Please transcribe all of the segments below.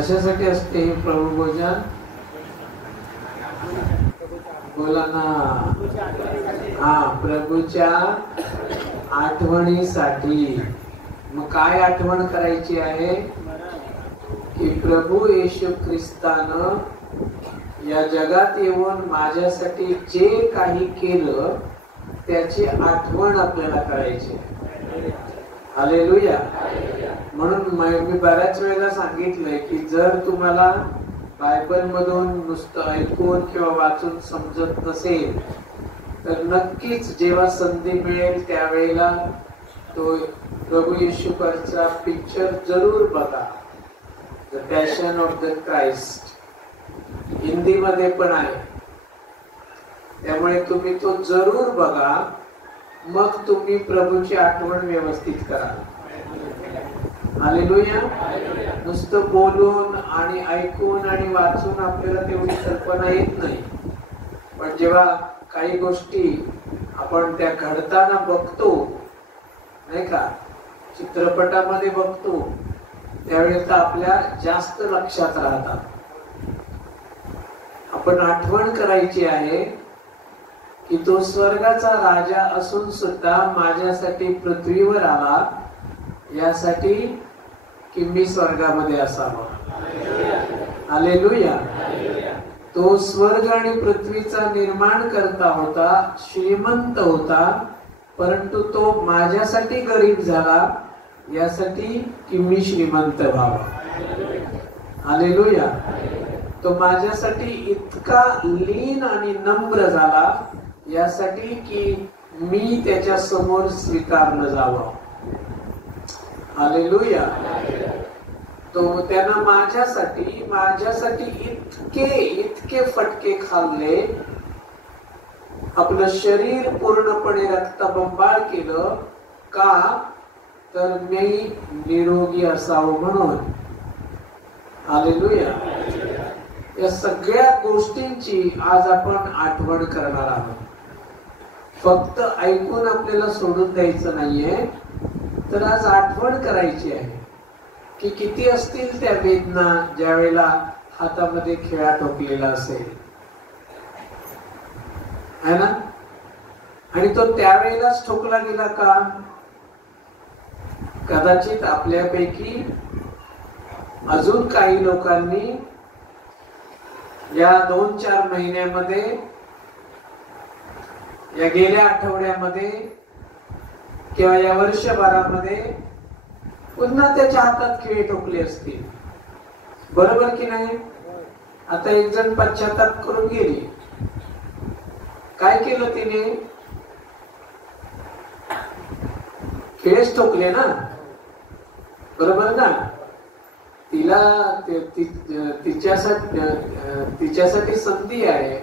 कशासाठी असते हे प्रभुभोजन? बोला ना. प्रभूच्या आठवणीसाठी. मग काय आठवण करायची आहे की प्रभू येशू ख्रिस्तानं या जगात येऊन माझ्यासाठी जे काही केलं त्याची आठवण आपल्याला करायची. हालेलुया. म्हणून मी बऱ्याच वेळेला सांगितलंय की जर तुम्हाला बायबल मधून नुसतं ऐकून किंवा वाचून समजत नसेल तर नक्कीच जेव्हा संधी मिळेल त्यावेळेला तो प्रभू येशू ख्रिस्ताचा पिक्चर जरूर बघा. The passion of the Christ हिंदीमध्ये पण आहे, त्यामुळे तुम्ही तो जरूर बघा. मग तुम्ही प्रभूची आठवण व्यवस्थित करा. हालेलुया. नुसतं बोलून आणि ऐकून आणि वाचून आपल्याला तेवढी कल्पना येत नाही, पण जेव्हा काही गोष्टी आपण त्या घडताना बघतो नाही का, चित्रपटामध्ये बघतो, त्यावेळेस आपल्या जास्त लक्षात राहतात. आपण आठवण करायची आहे की तो स्वर्गाचा राजा असून सुद्धा माझ्यासाठी पृथ्वीवर आला यासाठी की मी स्वर्गामध्ये असावा. हालेलुया. तो स्वर्ग आणि पृथ्वीचा निर्माण करता होता, श्रीमंत होता, परंतु तो माझ्यासाठी गरीब झाला यासाठी की मी श्रीमंत व्हावा. हालेलुया. तो माझ्यासाठी इतका लीन आणि नम्र झाला यासाठी की मी त्याच्या समोर स्वीकारलं जावं. हालेलुया. तो त्यानं माझ्यासाठी इतके फटके खाल्ले, आपलं शरीर पूर्णपणे रक्तबंबाळ केलं का तर मी निरोगी असावं म्हणून. हालेलुया. या सगळ्या गोष्टींची आज आपण आठवण करणार आहोत. फक्त ऐकून आपल्याला सोडून द्यायचं नाहीये, तर आज आठवण करायची आहे की किती असतील त्या वेदना ज्या वेळेला हातामध्ये खिळा ठोकलेला असेल, है ना? आणि तो त्यावेळेलाच ठोकला गेला का? कदाचित आपल्यापैकी अजून काही लोकांनी या 2-4 महिन्यामध्ये, या गेल्या आठवड्यामध्ये किंवा या वर्षभरामध्ये पुन्हा त्याच्या हातात खिळे ठोकले असतील. बरोबर की नाही? आता एक जण पश्चाताप करून गेली. काय केलं तिने? खिळेच ठोकले ना. बरोबर ना? तिच्यासाठी संधी आहे.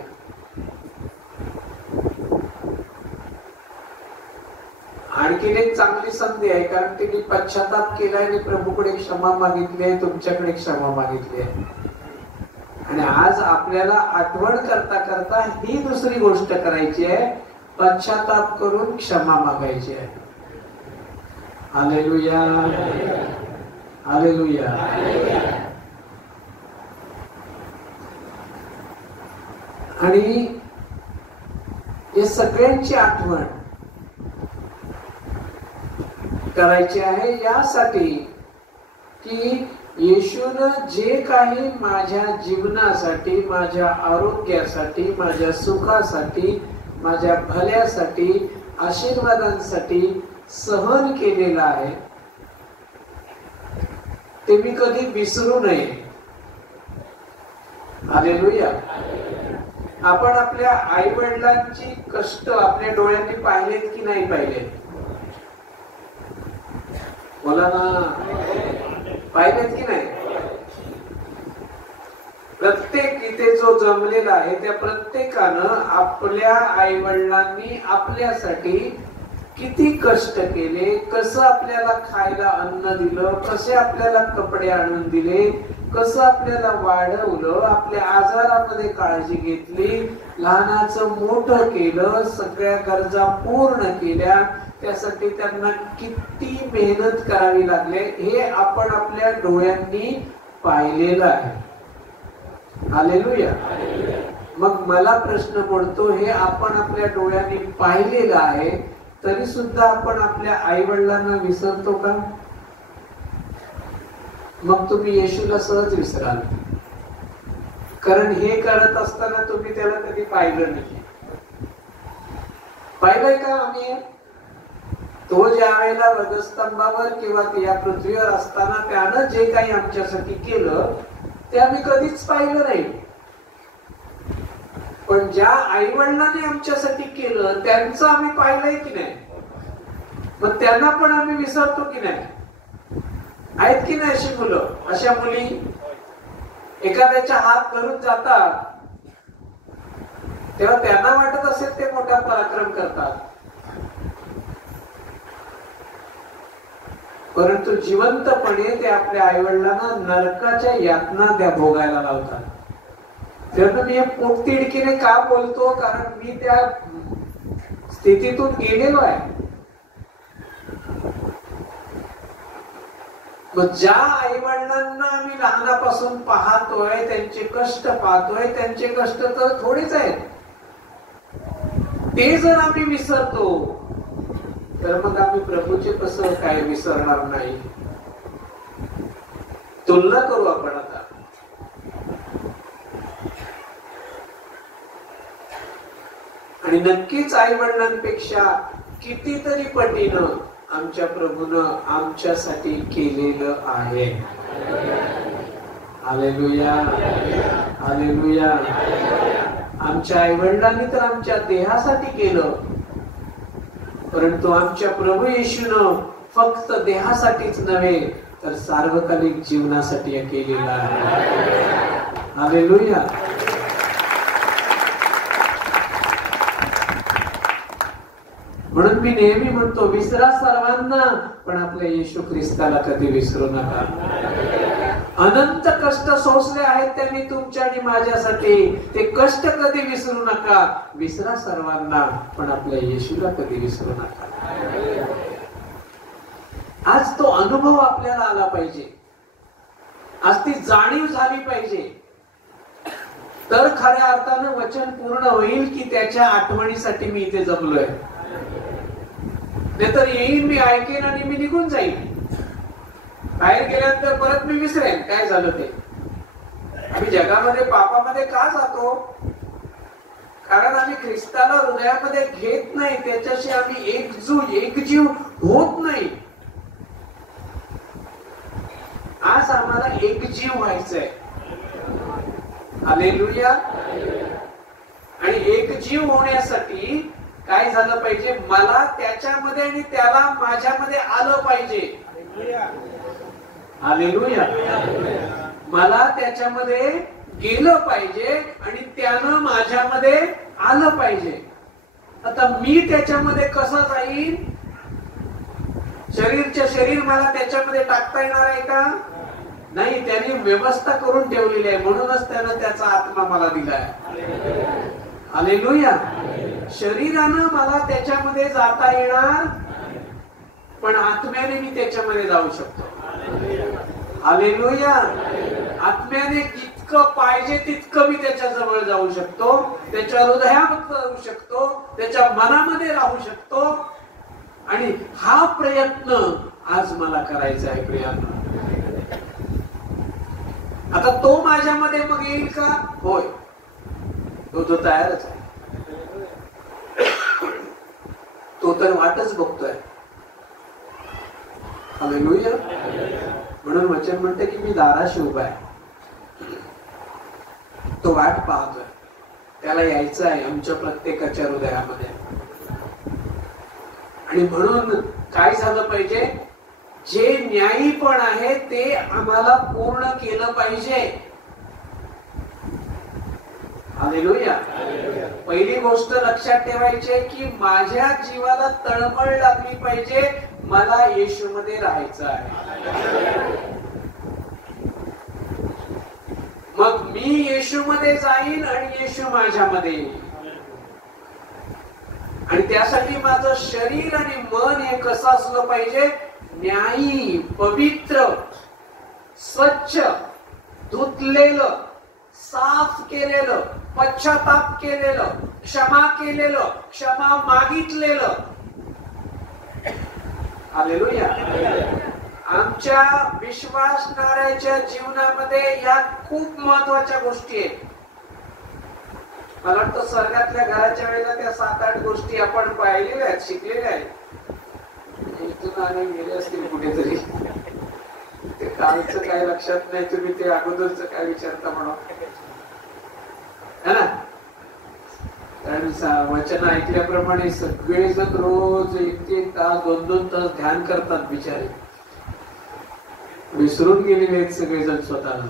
आणखी एक चांगली संधी आहे, कारण तिने पश्चाताप केलाय आणि प्रभूकडे क्षमा मागितली आहे, तुमच्याकडे क्षमा मागितली आहे. आणि आज आपल्याला आठवण करता करता ही दुसरी गोष्ट करायची आहे, पश्चाताप करून क्षमा मागायची आहे. हालेलुया. हालेलुया. आणि या सगळ्यांची आठवण करायची आहे यासाठी की येशूनं जे काही माझ्या जीवनासाठी, माझ्या आरोग्यासाठी, माझ्या सुखासाठी, माझ्या भल्यासाठी, आशीर्वादांसाठी सहन केलेलं आहे ते मी कधी विसरू नये. हालेलुया. आपण आपल्या आई वडिलांची कष्ट आपल्या डोळ्यांनी पाहिलेत की नाही पाहिलेत? बोला ना. पाहिलेत की नाही? प्रत्येक इथे जो जमलेला आहे त्या प्रत्येकानं आपल्या आई वडिलांनी आपल्यासाठी किती कष्ट केले, कसं आपल्याला खायला अन्न दिलं, कसे आपल्याला कपडे आणून दिले, कसं आपल्याला वाढवलं, आपल्या आजारामध्ये काळजी घेतली, लहानाचं मोठं केलं, सगळ्या गरजा पूर्ण केल्या, त्यासाठी त्यांना किती मेहनत करावी लागले हे आपण आपल्या डोळ्यांनी पाहिलेलं आहे. हालेलुया. मग मला प्रश्न पडतो, हे आपण आपल्या डोळ्यांनी पाहिलेलं आहे तरी सुद्धा आपण आपल्या आई वडिलांना विसरतो का? मग तुम्ही येशूला सहज विसराल, कारण हे करत असताना तुम्ही त्याला कधी पाहिलं नाही. पाहिलंय का आम्ही? तो ज्या वेळेला वधस्तंभावर किंवा या पृथ्वीवर असताना त्यानं जे काही आमच्यासाठी केलं ते आम्ही कधीच पाहिलं नाही. पण ज्या आई वडिलांनी आमच्यासाठी केलं त्यांचं आम्ही पाहिलंय की नाही? मग त्यांना पण आम्ही विसरतो की नाही? आहेत की नाही अशी मुलं, अशा मुली? एखाद्याच्या हात धरून जातात तेव्हा त्यांना वाटत असेल ते मोठा पराक्रम करतात, परंतु जिवंतपणे ते आपल्या आई वडिलांना नरकाच्या यातना त्या भोगायला लावतात. तेव्हा मी हे पोटतिडकीने का बोलतो? कारण मी त्या स्थितीतून गेलेलो आहे. मग ज्या आई वडिलांना आम्ही लहानापासून पाहतोय, त्यांचे कष्ट पाहतोय, त्यांचे कष्ट तर थोडेच आहेत, ते जर आम्ही विसरतो तर मग आम्ही प्रभूचे कसं काय विसरणार नाही? तुलना करू आपण आता. आणि नक्कीच आई वडिलांपेक्षा कितीतरी पटीनं आमच्या प्रभूनं आमच्यासाठी केलेलं आहे. Hallelujah, hallelujah. आमच्या आई वडिलांनी तर आमच्या देहासाठी केलं, परंतु आमच्या प्रभू येशूनं फक्त देहासाठीच नव्हे तर सार्वकालिक जीवनासाठी केलेलं आहे. हालेलुया. म्हणून मी नेहमी म्हणतो, विसरा सर्वांना पण आपल्या येशू ख्रिस्ताला कधी विसरू नका. अनंत कष्ट सोसले आहेत त्यांनी तुमच्या आणि माझ्यासाठी, ते कष्ट कधी विसरू नका. विसरा सर्वांना पण आपल्या येशूला कधी विसरू नका. आज तो अनुभव आपल्याला आला पाहिजे, आज ती जाणीव झाली पाहिजे, तर खऱ्या अर्थानं वचन पूर्ण होईल की त्याच्या आठवणीसाठी मी इथे जमलोय. नाहीतर येईन, मी ऐकेन आणि मी निघून जाईन. बाहेर गेल्यानंतर परत मी विसरेन काय झालं ते. आम्ही जगामध्ये पापामध्ये का जातो? कारण आम्ही ख्रिस्ताला हृदयामध्ये घेत नाही, त्याच्याशी आम्ही एकजीव होत नाही. आज आम्हाला एकजीव व्हायचंय. हालेलुया. आणि एकजीव होण्यासाठी काय झालं पाहिजे? मला त्याच्यामध्ये आणि त्याला माझ्यामध्ये आलं पाहिजे. हालेलुया. मला त्याच्यामध्ये गेलं पाहिजे आणि त्यानं माझ्यामध्ये आलं पाहिजे. आता मी त्याच्यामध्ये कसं जाईन? शरीरच्या शरीर मला त्याच्यामध्ये टाकता येणार आहे का? नाही. त्यांनी व्यवस्था करून ठेवलेली आहे, म्हणूनच त्यानं त्याचा आत्मा मला दिलाय. हालेलुया. शरीरानं मला त्याच्यामध्ये जाता येणार, पण आत्म्याने मी त्याच्यामध्ये जाऊ शकतो. हालेलुया. आत्म्याने जितकं पाहिजे तितकं मी त्याच्या जवळ जाऊ शकतो, त्याच्या हृदयात जाऊ शकतो, त्याच्या मनामध्ये राहू शकतो. आणि हा प्रयत्न आज मला करायचा आहे प्रियांनो. आता तो माझ्यामध्ये मग येईल का? होय, तो तयारच आहे. तो तर वाटच बघतोय. हालेलुया. म्हणून वचन म्हणते की मी दाराशी उभा आहे, तो वाट पाहतोय, त्याला यायचं आहे आमच्या प्रत्येकाच्या हृदयामध्ये. आणि म्हणून काय झालं पाहिजे? जे न्यायीपण आहे ते आम्हाला पूर्ण केलं पाहिजे. हालेलुया. पहिली गोष्ट लक्षात ठेवायची की माझ्या जीवाला तळमळ लागली पाहिजे, मला येशूमध्ये राहायचं आहे. मग मी येशूमध्ये जाईन आणि येशू माझ्यामध्ये येईल. आणि त्यासाठी माझं शरीर आणि मन हे कसं असलं पाहिजे? न्यायी, पवित्र, स्वच्छ धुतलेलं, साफ केलेलं, पश्चाताप केलेलं, क्षमा केलेलं, क्षमा मागितलेलं. हालेलुया. आमच्या विश्वासणाऱ्याच्या जीवनामध्ये या खूप महत्वाच्या गोष्टी आहेत. मला वाटतं स्वर्गातल्या घराच्या वेळेला त्या 7-8 गोष्टी आपण पाहिलेल्या आहेत, शिकलेल्या आहेत. इथून आम्ही गेले असतील कुठेतरी, ते कालचं काय लक्षात नाही, तुम्ही ते अगोदरच काय विचारता म्हणून, है ना? कारण वचन ऐकल्याप्रमाणे सगळेजण रोज 1-1 तास 2-2 तास ध्यान करतात बिचारे. विसरून गेलेले आहेत सगळेजण स्वतःला.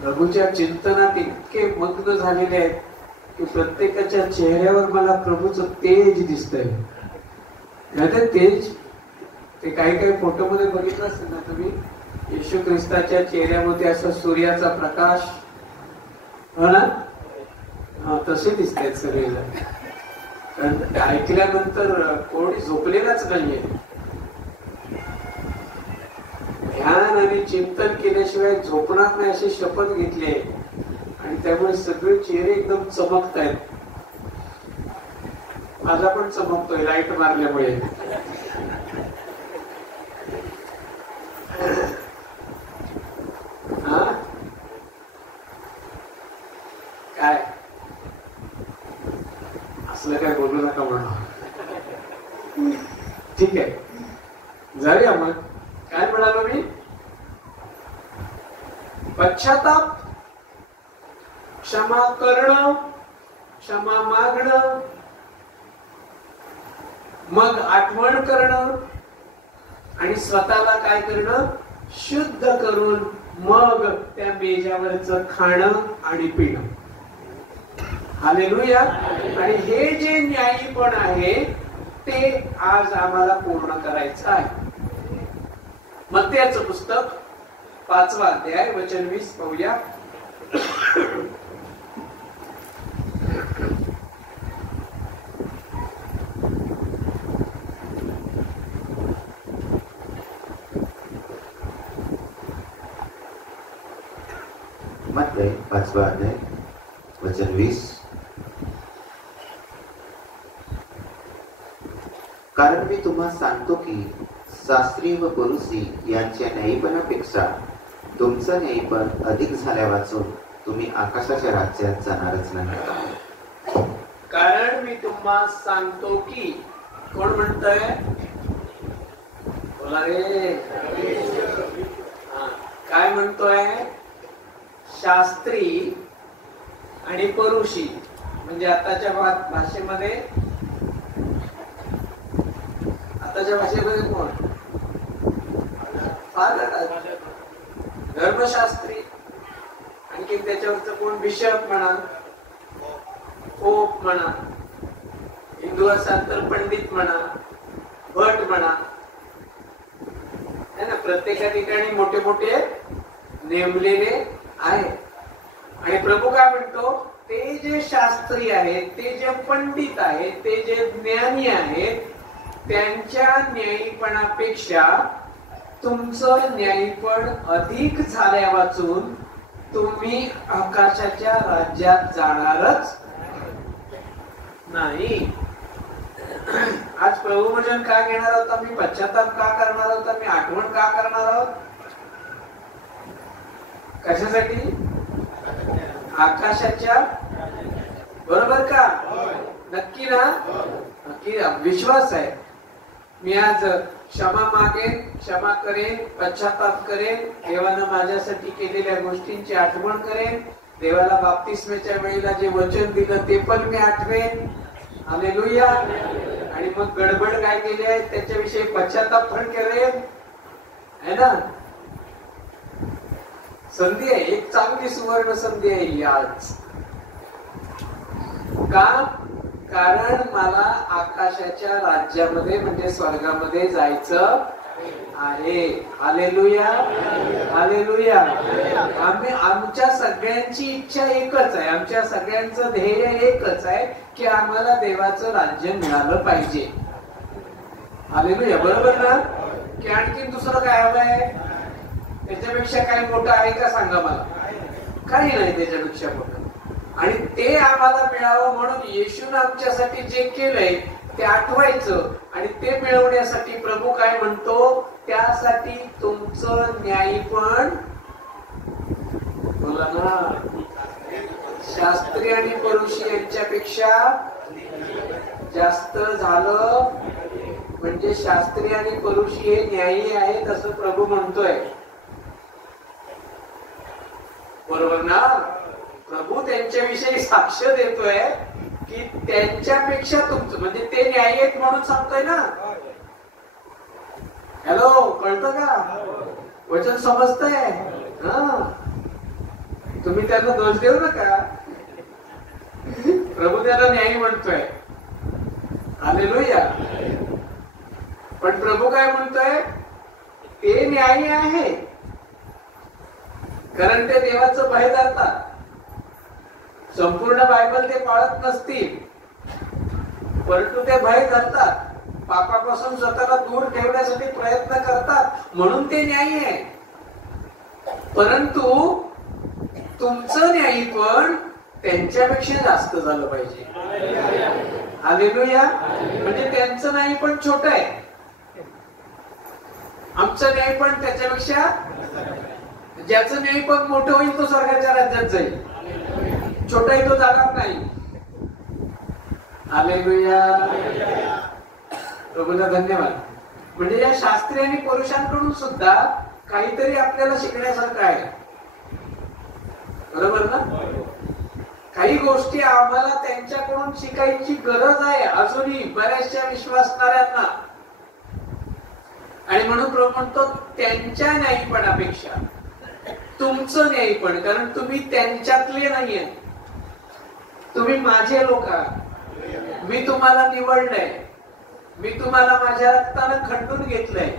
प्रभूच्या चिंतनात इतके मग्न झालेले आहेत की प्रत्येकाच्या चेहऱ्यावर मला प्रभूचं तेज दिसतंय. नाही तेज, ते काही काही फोटो मध्ये बघितलं असेल ना तुम्ही, येशू ख्रिस्ताच्या चेहऱ्यामध्ये असं सूर्याचा प्रकाश, हो ना, तसे दिसतात सगळेजण. कारण ऐकल्यानंतर कोणी झोपलेलाच नाहीये. ध्यान आणि चिंतन केल्याशिवाय झोपणार नाही अशी शपथ घेतली आहे. आणि त्यामुळे सगळे चेहरे एकदम चमकत आहेत. माझा पण चमकतोय लाईट मारल्यामुळे. काय असलं काय बोलू नका म्हणून. ठीक आहे, जाऊया मग. काय म्हणालो मी? पश्चाताप, क्षमा करणं, क्षमा मागणं, मग आठवण करणं आणि स्वतःला काय करणं? शुद्ध करून मग त्या मेजावरचं खाणं आणि पिणं. हालेलुया. आणि हे जे न्यायीपण आहे ते आज आम्हाला पूर्ण करायचं आहे. मत्तेचं पुस्तक 5वा अध्याय वचन 20 पाहूया. मत्ते 5वा अध्याय वचन 20. कारण मी तुम्हाला सांगतो की शास्त्री व फरीसी यांच्या न्यायीपणापेक्षा तुमचं न्यायीपण अधिक झाल्या वाचून तुम्ही आकाशाच्या राज्यात जाणारच नाही. कारण मी तुम्हाला सांगतो की, कोण म्हणतंय? बोला रे. काय म्हणतोय? शास्त्री आणि फरीसी, म्हणजे आताच्या भाषेमध्ये कोण? धर्मशास्त्री, आणखी त्याच्यावरच कोण? बिशप म्हणा, पोप म्हणा, हिंदू असाल तर पंडित म्हणा, भट म्हणा, है ना. प्रत्येका ठिकाणी मोठे मोठे नेमलेले आहे. आणि प्रभू काय म्हणतो? ते जे शास्त्री आहेत, ते जे पंडित आहेत, ते जे ज्ञानी आहेत, त्यांच्या न्यायीपणापेक्षा तुमचं न्यायीपण अधिक झाल्या वाचून तुम्ही आकाशाच्या राज्यात जाणारच नाही. आज प्रभुभजन का घेणार आहोत आम्ही? पश्चाताप का करणार आहोत आम्ही? आठवण का करणार आहोत? कशासाठी? आकाशाच्या. बरोबर का? नक्की ना? नक्की. विश्वास आहे. मी आज क्षमा मागेन, क्षमा करेन, पश्चाताप करेन, देवानं माझ्यासाठी केलेल्या गोष्टींची आठवण करेन, देवाला बाप्तिस्मेच्या वेळेला जे वचन दिलं ते पण मी आठवेन. हालेलुया. आणि मग गडबड काय केली आहे त्याच्याविषयी पश्चाताप पण करेन, है ना. संधी आहे, एक चांगली सुवर्ण संधी आहे आज. का? कारण मला आकाशाच्या राज्यामध्ये म्हणजे स्वर्गामध्ये जायचं आहे. Hallelujah, hallelujah. आमच्या सगळ्यांची इच्छा एकच आहे, आमच्या सगळ्यांचं ध्येय एकच आहे की आम्हाला देवाचं राज्य मिळालं पाहिजे. हालेलुया. बरोबर ना? की आणखी दुसरं काय हवंय? त्याच्यापेक्षा काही मोठं आहे का सांगा मला? काही नाही त्याच्यापेक्षा मोठं. आणि ते आम्हाला मिळावं म्हणून येशूने आमच्यासाठी जे केलंय ते आठवायचं. आणि ते मिळवण्यासाठी प्रभू काय म्हणतो, त्यासाठी तुमचं न्याय पण बोला ना, शास्त्री आणि फरीसी यांच्यापेक्षा जास्त झालं. म्हणजे शास्त्री आणि फरीसी हे न्यायी आहेत असं प्रभू म्हणतोय. बरोबर ना? प्रभू त्यांच्याविषयी साक्ष देतोय की त्यांच्यापेक्षा तुमचं, म्हणजे ते न्यायी आहेत म्हणून सांगतोय ना. हॅलो, कळतं का? वचन समजतंय? तुम्ही त्यांना दोष देऊ नका. प्रभू त्याला न्यायी म्हणतोय. हालेलुया. पण प्रभू काय म्हणतोय, ते न्यायी आहे कारण ते देवाचं भय धरतात. संपूर्ण बायबल ते पाळत नसतील, परंतु ते भय धरतात. पापापासून स्वतःला दूर ठेवण्यासाठी प्रयत्न करतात म्हणून ते न्यायी आहे. परंतु तुमचं न्यायी पण त्यांच्यापेक्षा जास्त झालं पाहिजे. हालेलुया. म्हणजे त्यांचं न्याय पण छोटं आहे, आमचं न्याय पण त्याच्यापेक्षा, ज्याचं न्याय पण मोठं होईल तो स्वर्गाच्या राज्यात जाईल, छोटा तो जाणार नाही. हालेलुया. प्रभूला धन्यवाद. म्हणजे या शास्त्री आणि पुरुषांकडून सुद्धा काहीतरी आपल्याला शिकण्यासारखं आहे. बरोबर ना? काही गोष्टी आम्हाला त्यांच्याकडून शिकायची गरज आहे अजूनही बऱ्याचशा विश्वासणाऱ्यांना. आणि म्हणून प्रभू म्हणतो त्यांच्या न्यायीपणापेक्षा तुमचं न्यायीपण, कारण तुम्ही त्यांच्यातले नाहीये, तुम्ही माझे लोक आहात. मी तुम्हाला निवडलंय, मी तुम्हाला माझ्या रक्तानं खंडून घेतलंय,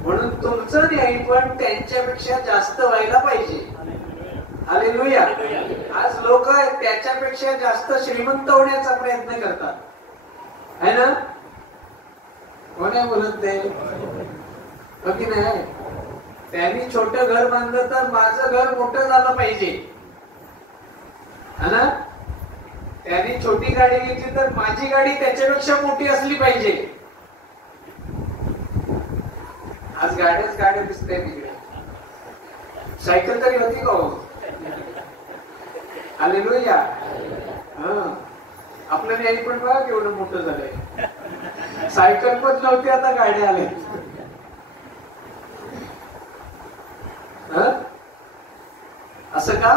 म्हणून तुमचं न्यायीपण त्यांच्यापेक्षा जास्त व्हायला पाहिजे. हालेलुया. आज लोक त्याच्यापेक्षा जास्त श्रीमंत होण्याचा प्रयत्न करतात, है ना? कोणी बोलत नाही? नाही, त्यांनी छोटं घर बांधलं तर माझं घर मोठं झालं पाहिजे, है ना? त्यांनी छोटी गाडी घेतली तर माझी गाडी त्याच्यापेक्षा मोठी असली पाहिजे. आज गाड्या दिसते तिकडे. सायकल तरी होती का हो? हालेलुया. आपलं न्याय पण बघा केवढं मोठं झालंय. सायकल पण नव्हती, आता गाड्या आल्या. असं का?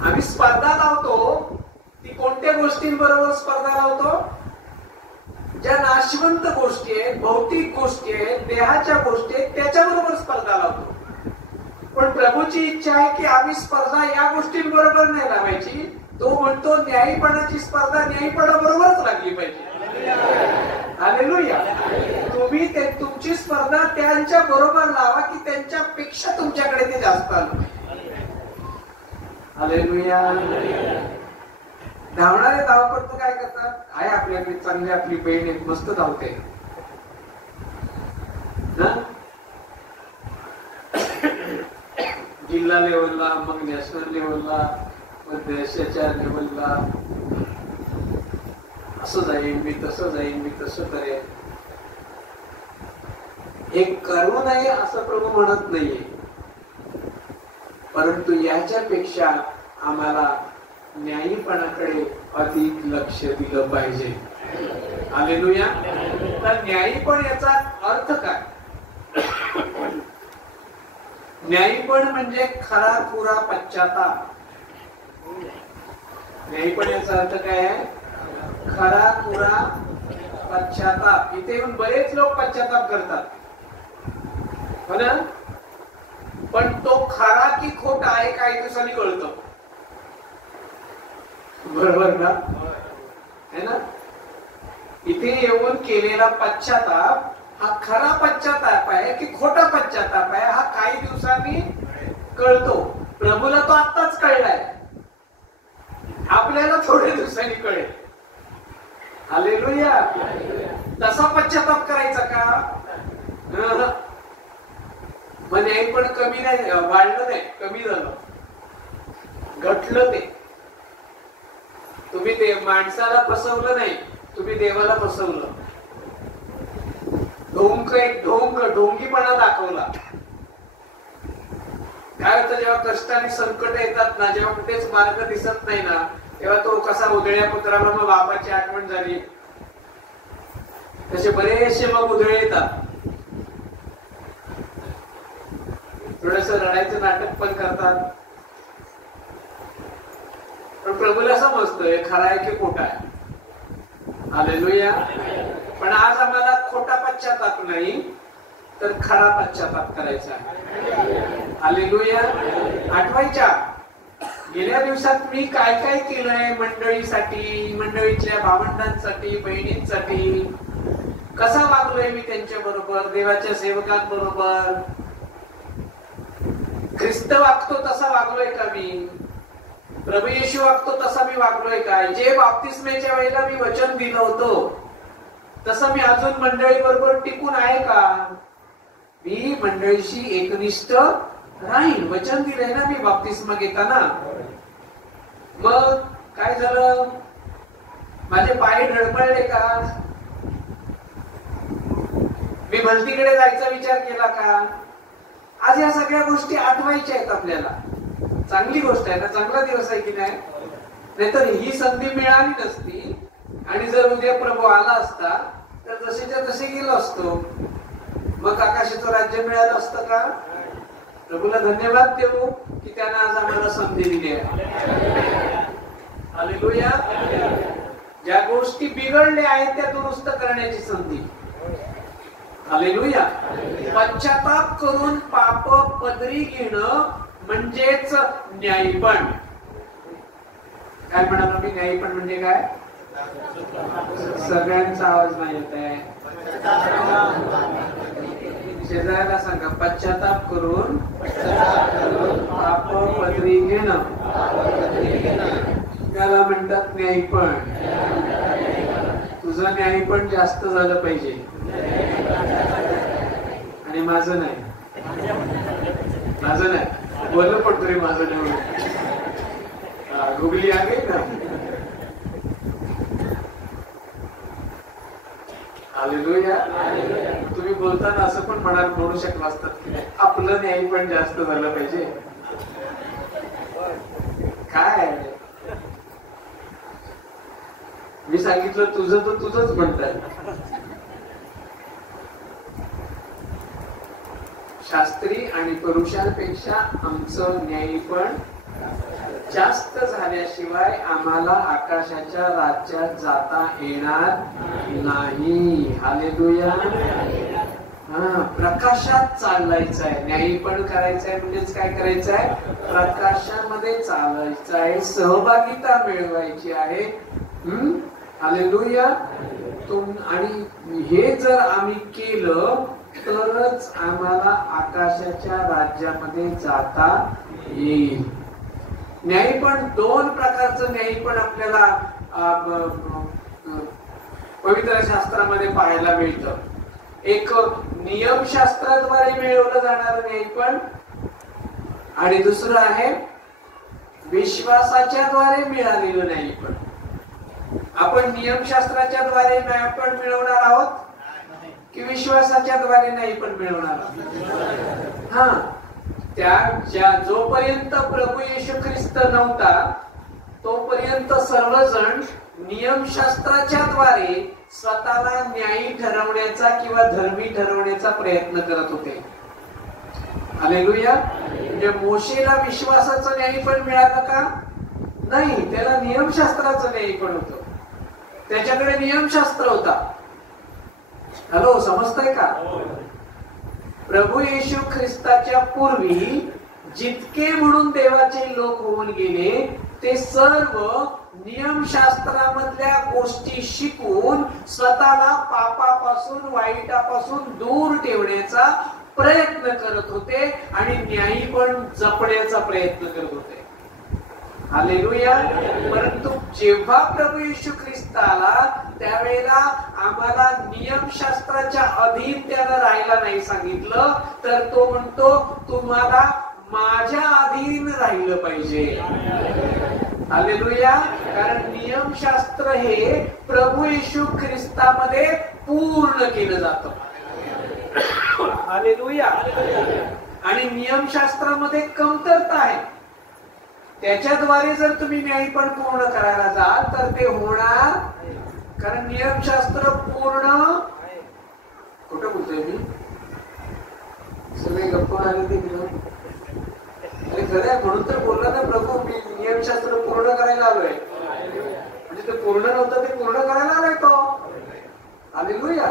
आम्ही स्पर्धा लावतो. ती कोणत्या गोष्टींबरोबर स्पर्धा लावतो? ज्या नाशवंत गोष्टी आहेत, भौतिक गोष्टी आहेत, देहाच्या गोष्टी आहेत, त्याच्याबरोबर स्पर्धा लावतो. पण प्रभूची इच्छा आहे की आम्ही स्पर्धा या गोष्टींबरोबर नाही लावायची. तो म्हणतो न्यायीपणाची स्पर्धा न्यायीपणाबरोबरच लागली पाहिजे. हालेलुया. तुम्ही तुमची स्पर्धा त्यांच्या बरोबर लावा की त्यांच्यापेक्षा तुमच्याकडे ते जास्त आलं. हालेलुया. धावणारे धावपटू काय करतात? आहे आपल्याकडे चांगली आपली बहीण एक मस्त धावते, जिल्हा लेवलला, मग नॅशनल लेवलला, मग देशाच्या लेवलला. असं जाईन मी, तसं जाईन मी, तसं करेन. हे करू नये असं प्रभू म्हणत नाहीये, परंतु याच्यापेक्षा आम्हाला न्यायीपणाकडे अधिक लक्ष दिलं पाहिजे. हालेलुया. तर न्यायीपण याचा अर्थ काय? न्यायीपण म्हणजे खरा खुरा पश्चाताप. न्यायीपण याचा अर्थ काय आहे? खरा खुरा पश्चाताप. इथे येऊन बरेच लोक पश्चाताप करतात, हो ना? पण तो खरा की खोटा आहे काही दिवसांनी कळतं. बरोबर ना? है ना? इथे येऊन केलेला पश्चाताप हा खरा पश्चाताप आहे की खोटा पश्चाताप आहे हा काही दिवसांनी कळतो. प्रभूला तो आत्ताच कळलाय, आपल्याला थोड्या दिवसांनी कळेल. हालेलुया. तसा पश्चाताप करायचा का? मग न्यायी पण कमी नाही, वाढलं नाही, कमी झालं, घटलं ते. तुम्ही ते माणसाला फसवलं नाही, तुम्ही देवाला फसवलं. ढोंगीपणा दाखवला. काय होतं जेव्हा कष्ट आणि संकट येतात ना, जेव्हा कुठेच मार्ग दिसत नाही ना, तेव्हा तो कसा उधळ्या पुत्राला मग बाबाची आठवण झाली, तसे बरेचसे मग उधळे येतात. थोडस रडायचं नाटक पण करतात, पण प्रभूला समजतोय खरा आहे की खोटा आहे. हालेलुया. पण आज आम्हाला खोटा पश्चाताप नाही तर खरा पश्चाताप करायचा आहे. हालेलुया. आठवायच्या गेल्या दिवसात मी काय काय केलंय मंडळीसाठी, मंडळीच्या भावंडांसाठी, बहिणींसाठी. कसा वागलोय मी त्यांच्या बरोबर, देवाच्या सेवकांबरोबर. ख्रिस्त वागतो तसा वागलोय का मी? प्रभू येशू वागतो तसा मी वागलोय काय? जे बाप्तिस्मेच्या वेळेला मी वचन दिलं होतं तसं मी अजून मंडळी बरोबर टिकून आहे का? मी मंडळीशी एकनिष्ठ राहीन. वचन दिलंय ना मी बाप्तिस्मा घेताना. मग काय झालं? माझे पाय धडपडले का? मी भलतीकडे जायचा विचार केला का? आज या सगळ्या गोष्टी आठवायच्या आहेत आपल्याला. चांगली गोष्ट आहे ना, चांगला दिवस आहे की नाही? नाहीतर ही संधी मिळाली नसती आणि जर उद्या प्रभू आला असता तर जसेच्या तसे गेलो असतो. मग आकाशाचं राज्य मिळालं असतं का? प्रभूला धन्यवाद देऊ की त्यानं आज आम्हाला संधी दिली आहे. हालेलुया. ज्या गोष्टी बिघडल्या आहेत त्या दुरुस्त करण्याची संधी. हालेलुया. पश्चाताप करून पाप पदरी घेणं म्हणजेच न्यायीपण. काय म्हणालो मी? न्यायीपण म्हणजे काय? सगळ्यांचा आवाज नाही येत आहे. शेजाऱ्याला सांगा, पश्चाताप करून पाप पदरी घेणं त्याला म्हणतात न्यायीपण. तुझं न्यायीपण जास्त झालं पाहिजे आणि माझं नाही. माझं नाही बोललं पडतो रे, माझं नाही. गुगली आ गई ना. हालेलुया. तुम्ही बोलताना असं पण म्हणू शकला असतात की आपलं न्याय पण जास्त झालं पाहिजे. काय मी सांगितलं तुझं तर तुझंच म्हणताय. शास्त्री आणि पुरुषांपेक्षा आमचं न्यायीपण जास्त झाल्याशिवाय आम्हाला आकाशाच्या राज्यात जाता येणार नाही. हालेलुया. प्रकाशात चालायचं आहे. न्यायीपण करायचंय म्हणजेच काय करायचं आहे? प्रकाशामध्ये चालायचं आहे, सहभागिता मिळवायची आहे. हालेलुया. आणि हे जर आम्ही केलं तरच आम्हाला आकाशाच्या राज्यामध्ये जाता येईल. न्यायीपण दोन प्रकारचं न्यायीपण आपल्याला पवित्र शास्त्रामध्ये पाहायला मिळतं. एक नियमशास्त्राद्वारे मिळवलं जाणारं न्यायीपण आणि दुसरं आहे विश्वासाच्या द्वारे मिळालेलं न्यायीपण. आपण नियमशास्त्राच्या द्वारे न्यायीपण मिळवणार आहोत की विश्वासाच्या द्वारे न्यायीपण मिळवणार आहोत? हा. जोपर्यंत प्रभू येशू ख्रिस्त नव्हता तोपर्यंत सर्वजण नियमशास्त्राच्या द्वारे स्वतःला न्यायी ठरवण्याचा किंवा धर्मी ठरवण्याचा प्रयत्न करत होते. हालेलुया. म्हणजे मोशेला विश्वासाचं न्यायीपण मिळालं का? नाही, त्याला नियमशास्त्राचं न्यायीपण होतं. त्याच्याकडे नियमशास्त्र होता. हॅलो, समजतंय का? प्रभू येशू ख्रिस्ताच्या पूर्वी जितके म्हणून देवाचे लोक होऊन गेले ते सर्व नियमशास्त्रामधल्या गोष्टी शिकून स्वतःला पापापासून, वाईटापासून दूर ठेवण्याचा प्रयत्न करत होते आणि न्यायीपण जपण्याचा प्रयत्न करत होते. हालेलुया. परंतु जेव्हा प्रभू येशू ख्रिस्त आला त्यावेळेला आम्हाला नियमशास्त्राच्या अधीन त्यानं राहायला नाही सांगितलं, तर तो म्हणतो तुम्हाला माझ्या अधीन राहिलं पाहिजे. हालेलुया. कारण नियमशास्त्र हे प्रभू येशू ख्रिस्तामध्ये पूर्ण केलं जातं. हालेलुया. आणि नियमशास्त्रामध्ये कमतरता आहे. त्याच्याद्वारे जर तुम्ही न्यायपण पूर्ण करायला जाल तर ते होणार, कारण नियमशास्त्र पूर्ण. कुठं बोलतोय मी? सगळे गप्प आले ते अरे खरं आहे म्हणून तर बोलला ना प्रभू, मी नियमशास्त्र पूर्ण करायला आलोय. म्हणजे ते पूर्ण नव्हतं, ते पूर्ण करायला आलाय तो. हालेलुया.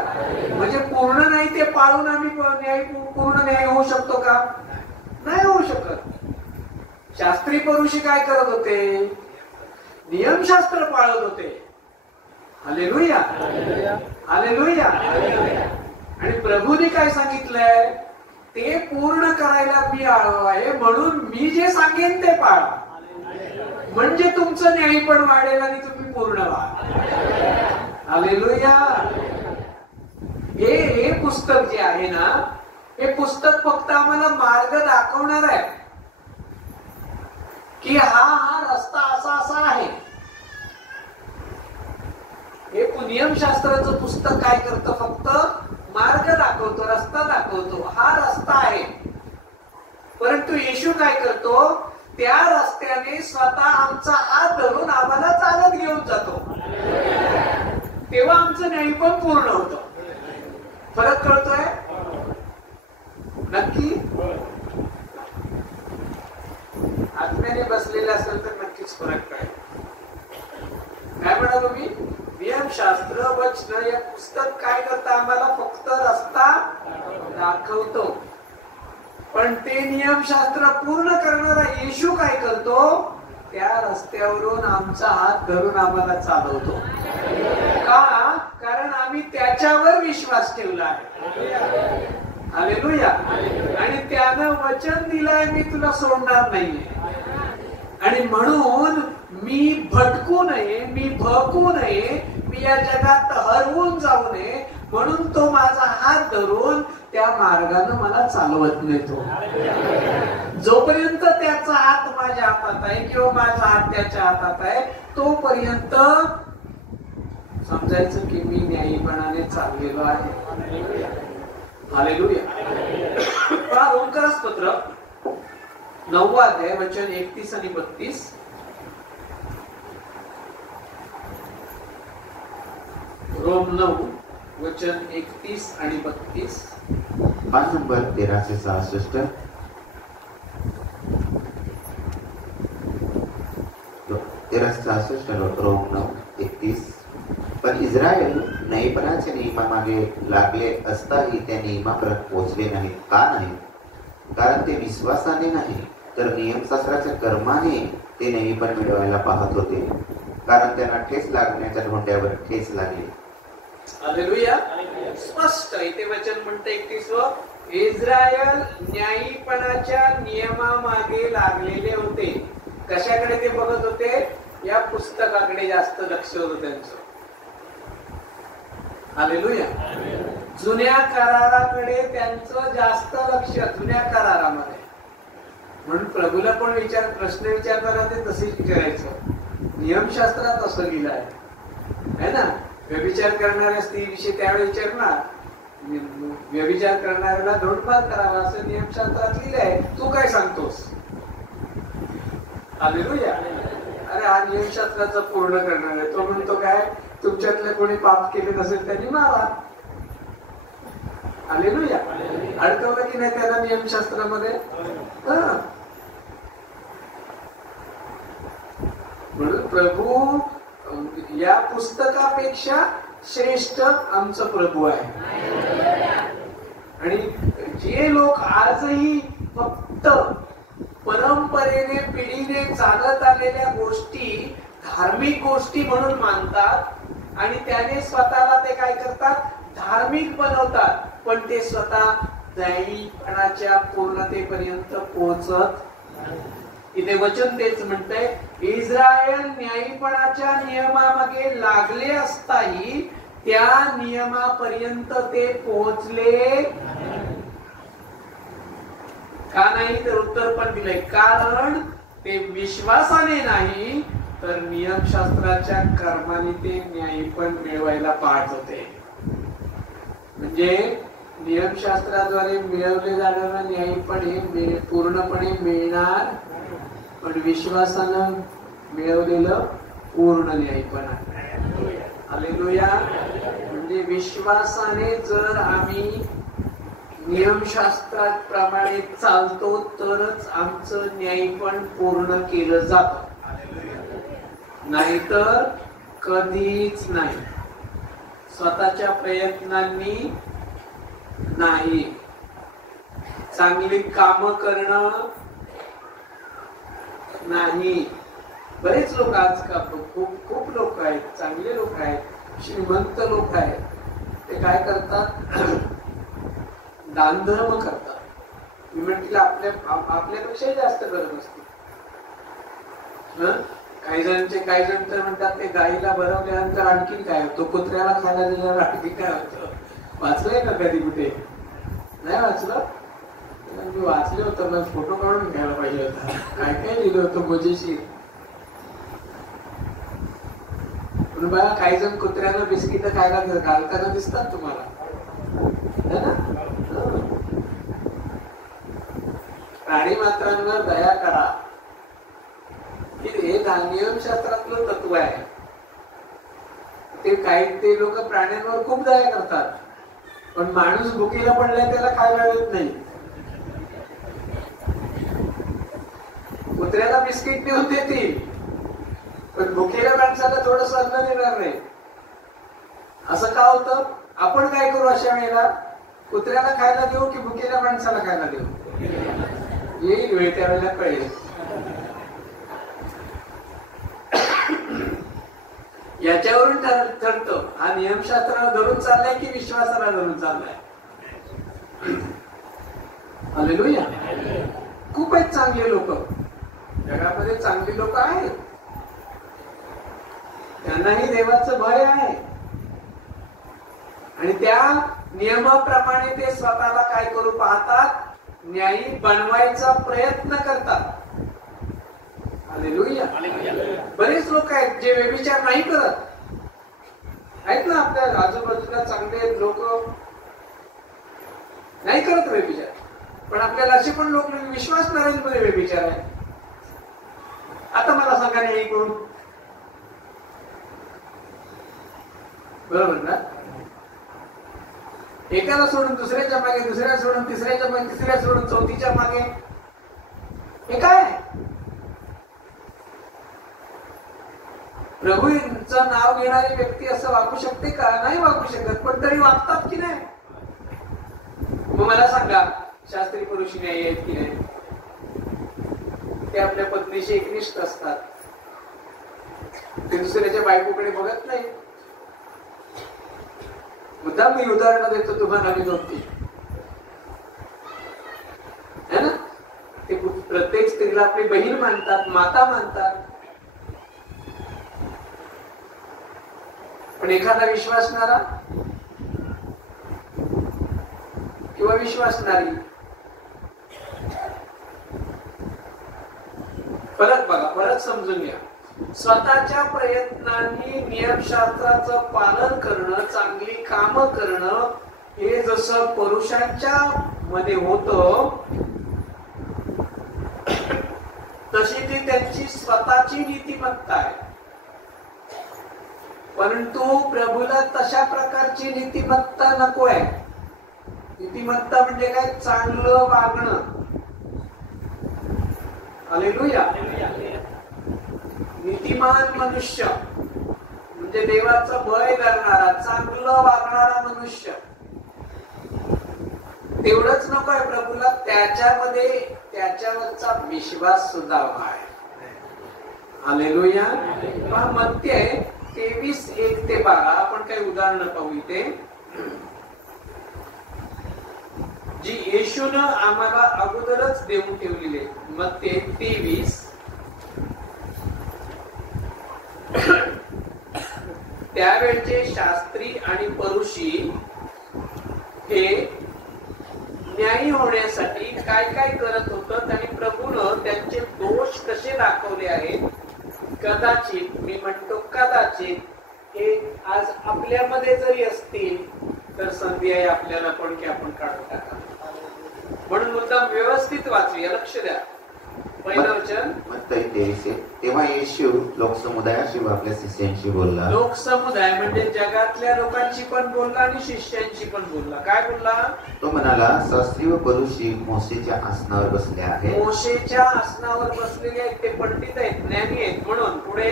म्हणजे पूर्ण नाही ते पाळून आम्ही पूर्ण न्याय होऊ शकतो का? नाही होऊ शकत. शास्त्री पुरुषी काय करत होते? नियमशास्त्र पाळत होते. हालेलुया. हालेलुया. आणि प्रभूने काय सांगितलंय? ते पूर्ण करायला मी आलो आहे, म्हणून मी जे सांगेन ते पाळा, म्हणजे तुमचं न्याय पण वाढेल आणि तुम्ही पूर्ण व्हा. हालेलुया. हे पुस्तक जे आहे ना, हे पुस्तक फक्त आम्हाला मार्ग दाखवणार आहे की हा रस्ता असा असा आहे. हे नियमशास्त्राचं पुस्तक काय करतं? फक्त मार्ग दाखवतो, रस्ता दाखवतो. हा रस्ता आहे. परंतु येशू काय करतो? त्या रस्त्याने स्वतः आमचा हात धरून आम्हाला चालत घेऊन जातो. तेव्हा आमचं न्याय पण पूर्ण होतं. फरक कळतोय? नक्की आत्म्याने बसलेला असेल तर नक्कीच फरक कळेल. काय म्हणा तुम्ही? नियमशास्त्र वचन या पुस्तक काय करतं? आम्हाला फक्त रस्ता दाखवतो. पण ते नियमशास्त्र पूर्ण करणारा येशू काय करतो? त्या रस्त्यावरून आमचा हात धरून आम्हाला चालवतो. का? कारण आम्ही त्याच्यावर विश्वास ठेवला आहे. हालेलुया. आणि त्यानं वचन दिलंय, मी तुला सोडणार नाहीये. आणि म्हणून मी भटकू नये, मी भटकू नये, मी या जगात हरवून जाऊ नये, म्हणून तो माझा हात धरून त्या मार्गाने मला चालवत नेतो. जोपर्यंत त्याचा हात माझ्या हातात आहे किंवा माझा हात त्याच्या हातात आहे, तोपर्यंत समजायचं की मी न्यायीपणाने चाललेलो आहे. हालेलुया. रोमकरास पत्र 9 अध्याय वचन 31 आणि 32. रोम 9 वचन 31 आणि 32. पान नंबर 1366. 1366 रोम 9:31. पण इस्रायल न्यायपणाच्या नियमामागे लागले असताही त्या नियमापर्यंत पोहोचले नाहीत. का नाही? कारण ते विश्वासाने नाही तर नियमशास्त्राच्या कर्माने ते न्यायपण मिळवायला पाहत होते, कारण त्यांना ठेच लागण्याच्या धोंड्यावर ठेच लागली. हालेलुया. स्पष्ट इथे वचन म्हणते 31. इस्रायल न्यायीपणाच्या नियमामागे लागलेले होते. कशाकडे ते बघत होते? या पुस्तकाकडे जास्त लक्ष होतं त्यांचं. हालेलुया. जुन्या कराराकडे त्यांचं जास्त लक्ष, जुन्या करारामध्ये. म्हणून प्रभूला पण प्रश्न विचारताना ते तसेच विचारायचं. नियमशास्त्रात असं लिहिलं आहे ना, व्यभिचार करणाऱ्या स्त्रीविषयी त्यावेळी विचारणार, व्यभिचार करणाऱ्याला धोंडपात करावा असं नियमशास्त्रात लिहिलंय, तू काय सांगतोस? हालेलुया. अरे हा नियमशास्त्राचं पूर्ण करणार आहे. तो म्हणतो काय? तुमच्यातले कोणी पाप केले नसेल त्यांनी मारा. हालेलुया. अडकवलं की नाही त्याला नियमशास्त्रामध्ये? म्हणून प्रभू या पुस्तकापेक्षा श्रेष्ठ आमचं प्रभू आहे. आणि जे लोक आजही फक्त परंपरेने पिढीने चालत आलेल्या गोष्टी धार्मिक गोष्टी म्हणून मानतात आणि त्याने स्वतःला ते काय करतात? धार्मिक बनवतात, पण ते स्वतः न्यायीपणाच्या पूर्णतेपर्यंत पोहोचत. इथे वचन तेच म्हणतंय, इस्रायल न्यायीपणाच्या नियमामागे लागले असताही त्या नियमापर्यंत ते पोहोचले का नाही? तर उत्तर पण दिलंय, कारण ते विश्वासाने नाही तर नियमशास्त्राच्या कर्माने ते न्यायीपण मिळवायला पाहत होते. म्हणजे नियमशास्त्राद्वारे मिळवले जाणारा न्यायीपण हे पूर्णपणे मिळणार, पण विश्वासानं मिळवलेलं पूर्ण न्यायीपण आहे. हालेलुया. म्हणजे विश्वासाने जर आम्ही नियमशास्त्राप्रमाणे चालतो तरच आमचं न्यायीपण पूर्ण केलं जातं, नाहीतर कधीच नाही. स्वतःच्या प्रयत्नांनी नाही. चांगली कामं करणं नाही. बरेच लोक आजकाल खूप लोक आहेत, चांगले लोक आहेत, श्रीमंत लोक आहेत, ते काय करतात? दानधर्म करतात. मी म्हणतील आपल्यापेक्षा जास्त करत असते. काही जण तर म्हणतात ते गाईला भरवल्यानंतर आणखीन काय होतं, कुत्र्याला खायला दिल्यावर आणखी काय होतं. वाचलंय का कधी कुठे? नाही वाचलं? मी वाचले होतं, मग फोटो काढून घ्यायला पाहिजे होता. काय काय लिहिलं होतं मजेशीर. पण बघा, काही जण कुत्र्याला बिस्किट खायला घालताना दिसतात तुम्हाला, है ना? प्राणी मात्रांवर दया करा, हे नियमशास्त्रातलं तत्व आहे. ते लोक प्राण्यांवर खूप दया करतात, पण माणूस भुकीला पडलाय त्याला खायला मिळत नाही. कुत्र्याला बिस्किट नेऊन देतील, पण भुकेल्या माणसाला थोडंसं अन्न देणार नाही. असं का होतं? आपण काय करू अशा वेळेला? कुत्र्याला खायला देऊ की भुकेल्या माणसाला खायला देऊ? येईल वेळ, त्यावेळेला कळेल. याच्यावरून ठरतं हा नियमशास्त्राला धरून चाललाय की विश्वासाला धरून चाललाय. हालेलुया. खूप आहेत चांगले लोक जगामध्ये, चांगली लोक आहेत, त्यांनाही देवाचं भय आहे आणि त्या नियमाप्रमाणे ते स्वतःला काय करू पाहतात? न्यायी बनवायचा प्रयत्न करतात. हालेलुया. बरेच लोक आहेत जे व्यभिचार नाही करत. आहेत ना आपल्या आजूबाजूला चांगले लोक, नाही करत व्यभिचार, पण आपल्याला असे पण लोक विश्वासणाऱ्यांमध्ये व्यभिचार आहे. आता मला सांगा न्यायी करून, बरोबर ना? एकाला सोडून दुसऱ्याच्या मागे, दुसऱ्या सोडून तिसऱ्याच्या मागे, तिसऱ्या सोडून चौथीच्या मागे, हे काय? प्रभूचं नाव घेणारी व्यक्ती असं वागू शकते का? नाही वागू शकत, पण तरी वागतात की नाही? मग मला सांगा, शास्त्री पुरुष न्यायी आहेत की नाही? ते आपल्या पत्नीशी एकनिष्ठ असतात, ते दुसऱ्याच्या बायकोकडे बघत नाही. मुद्दाम मी उदाहरण देतो तुम्हाला, मी नव्हती है ना? ते प्रत्येक स्त्रीला आपली बहीण मानतात, माता मानतात. पण एखादा विश्वासणारा किंवा विश्वासणारी, फरक बघा, फरक समजून घ्या. स्वतःच्या प्रयत्नांनी नियमशास्त्राचं पालन करणं, चांगली कामं करणं, हे जसं पुरुषांच्या मध्ये होतं, तशी ती त्यांची स्वतःची नीतिमत्ता आहे. परंतु प्रभूला तशा प्रकारची नीतिमत्ता नको आहे. नीतिमत्ता म्हणजे काय? चांगलं वागणं. हालेलुया. नीतिमान मनुष्य म्हणजे देवाचं भय करणारा, चांगलं वागणारा मनुष्य. तेवढंच नको आहे प्रभूला, त्याच्यामध्ये त्याच्यावरचा विश्वास सुद्धा आहे. हालेलुया. मत्ते 23:1-12 आपण काही उदाहरणं पाहू इथे, जी येशूनं आम्हाला अगोदरच देऊन ठेवलेली. मत्ते 23 त्यावेळचे शास्त्री आणि परुषी हे न्यायी होण्यासाठी काय काय करत होतं आणि प्रभूनं त्यांचे दोष कसे दाखवले आहेत. कदाचित, मी म्हणतो कदाचित, हे आज आपल्यामध्ये जरी असतील तर संधी आहे आपल्याला पण की आपण काढून टाका. म्हणून मुद्दाम व्यवस्थित वाचूया, लक्ष द्या. पहिलं वचन मत्तई 23. तेव्हा येशू लोकसमुदायाशी व आपल्या शिष्यांशी बोलला. लोकसमुदाय म्हणजे जगातल्या लोकांशी पण बोलला आणि शिष्यांशी पण बोलला. काय बोलला? तो म्हणाला, शास्त्री व परुषी मोशेच्या आसनावर बसले आहेत. मोशेच्या आसनावर बसलेले आहेत, ते पंडित आहेत, ज्ञानी आहेत. म्हणून पुढे,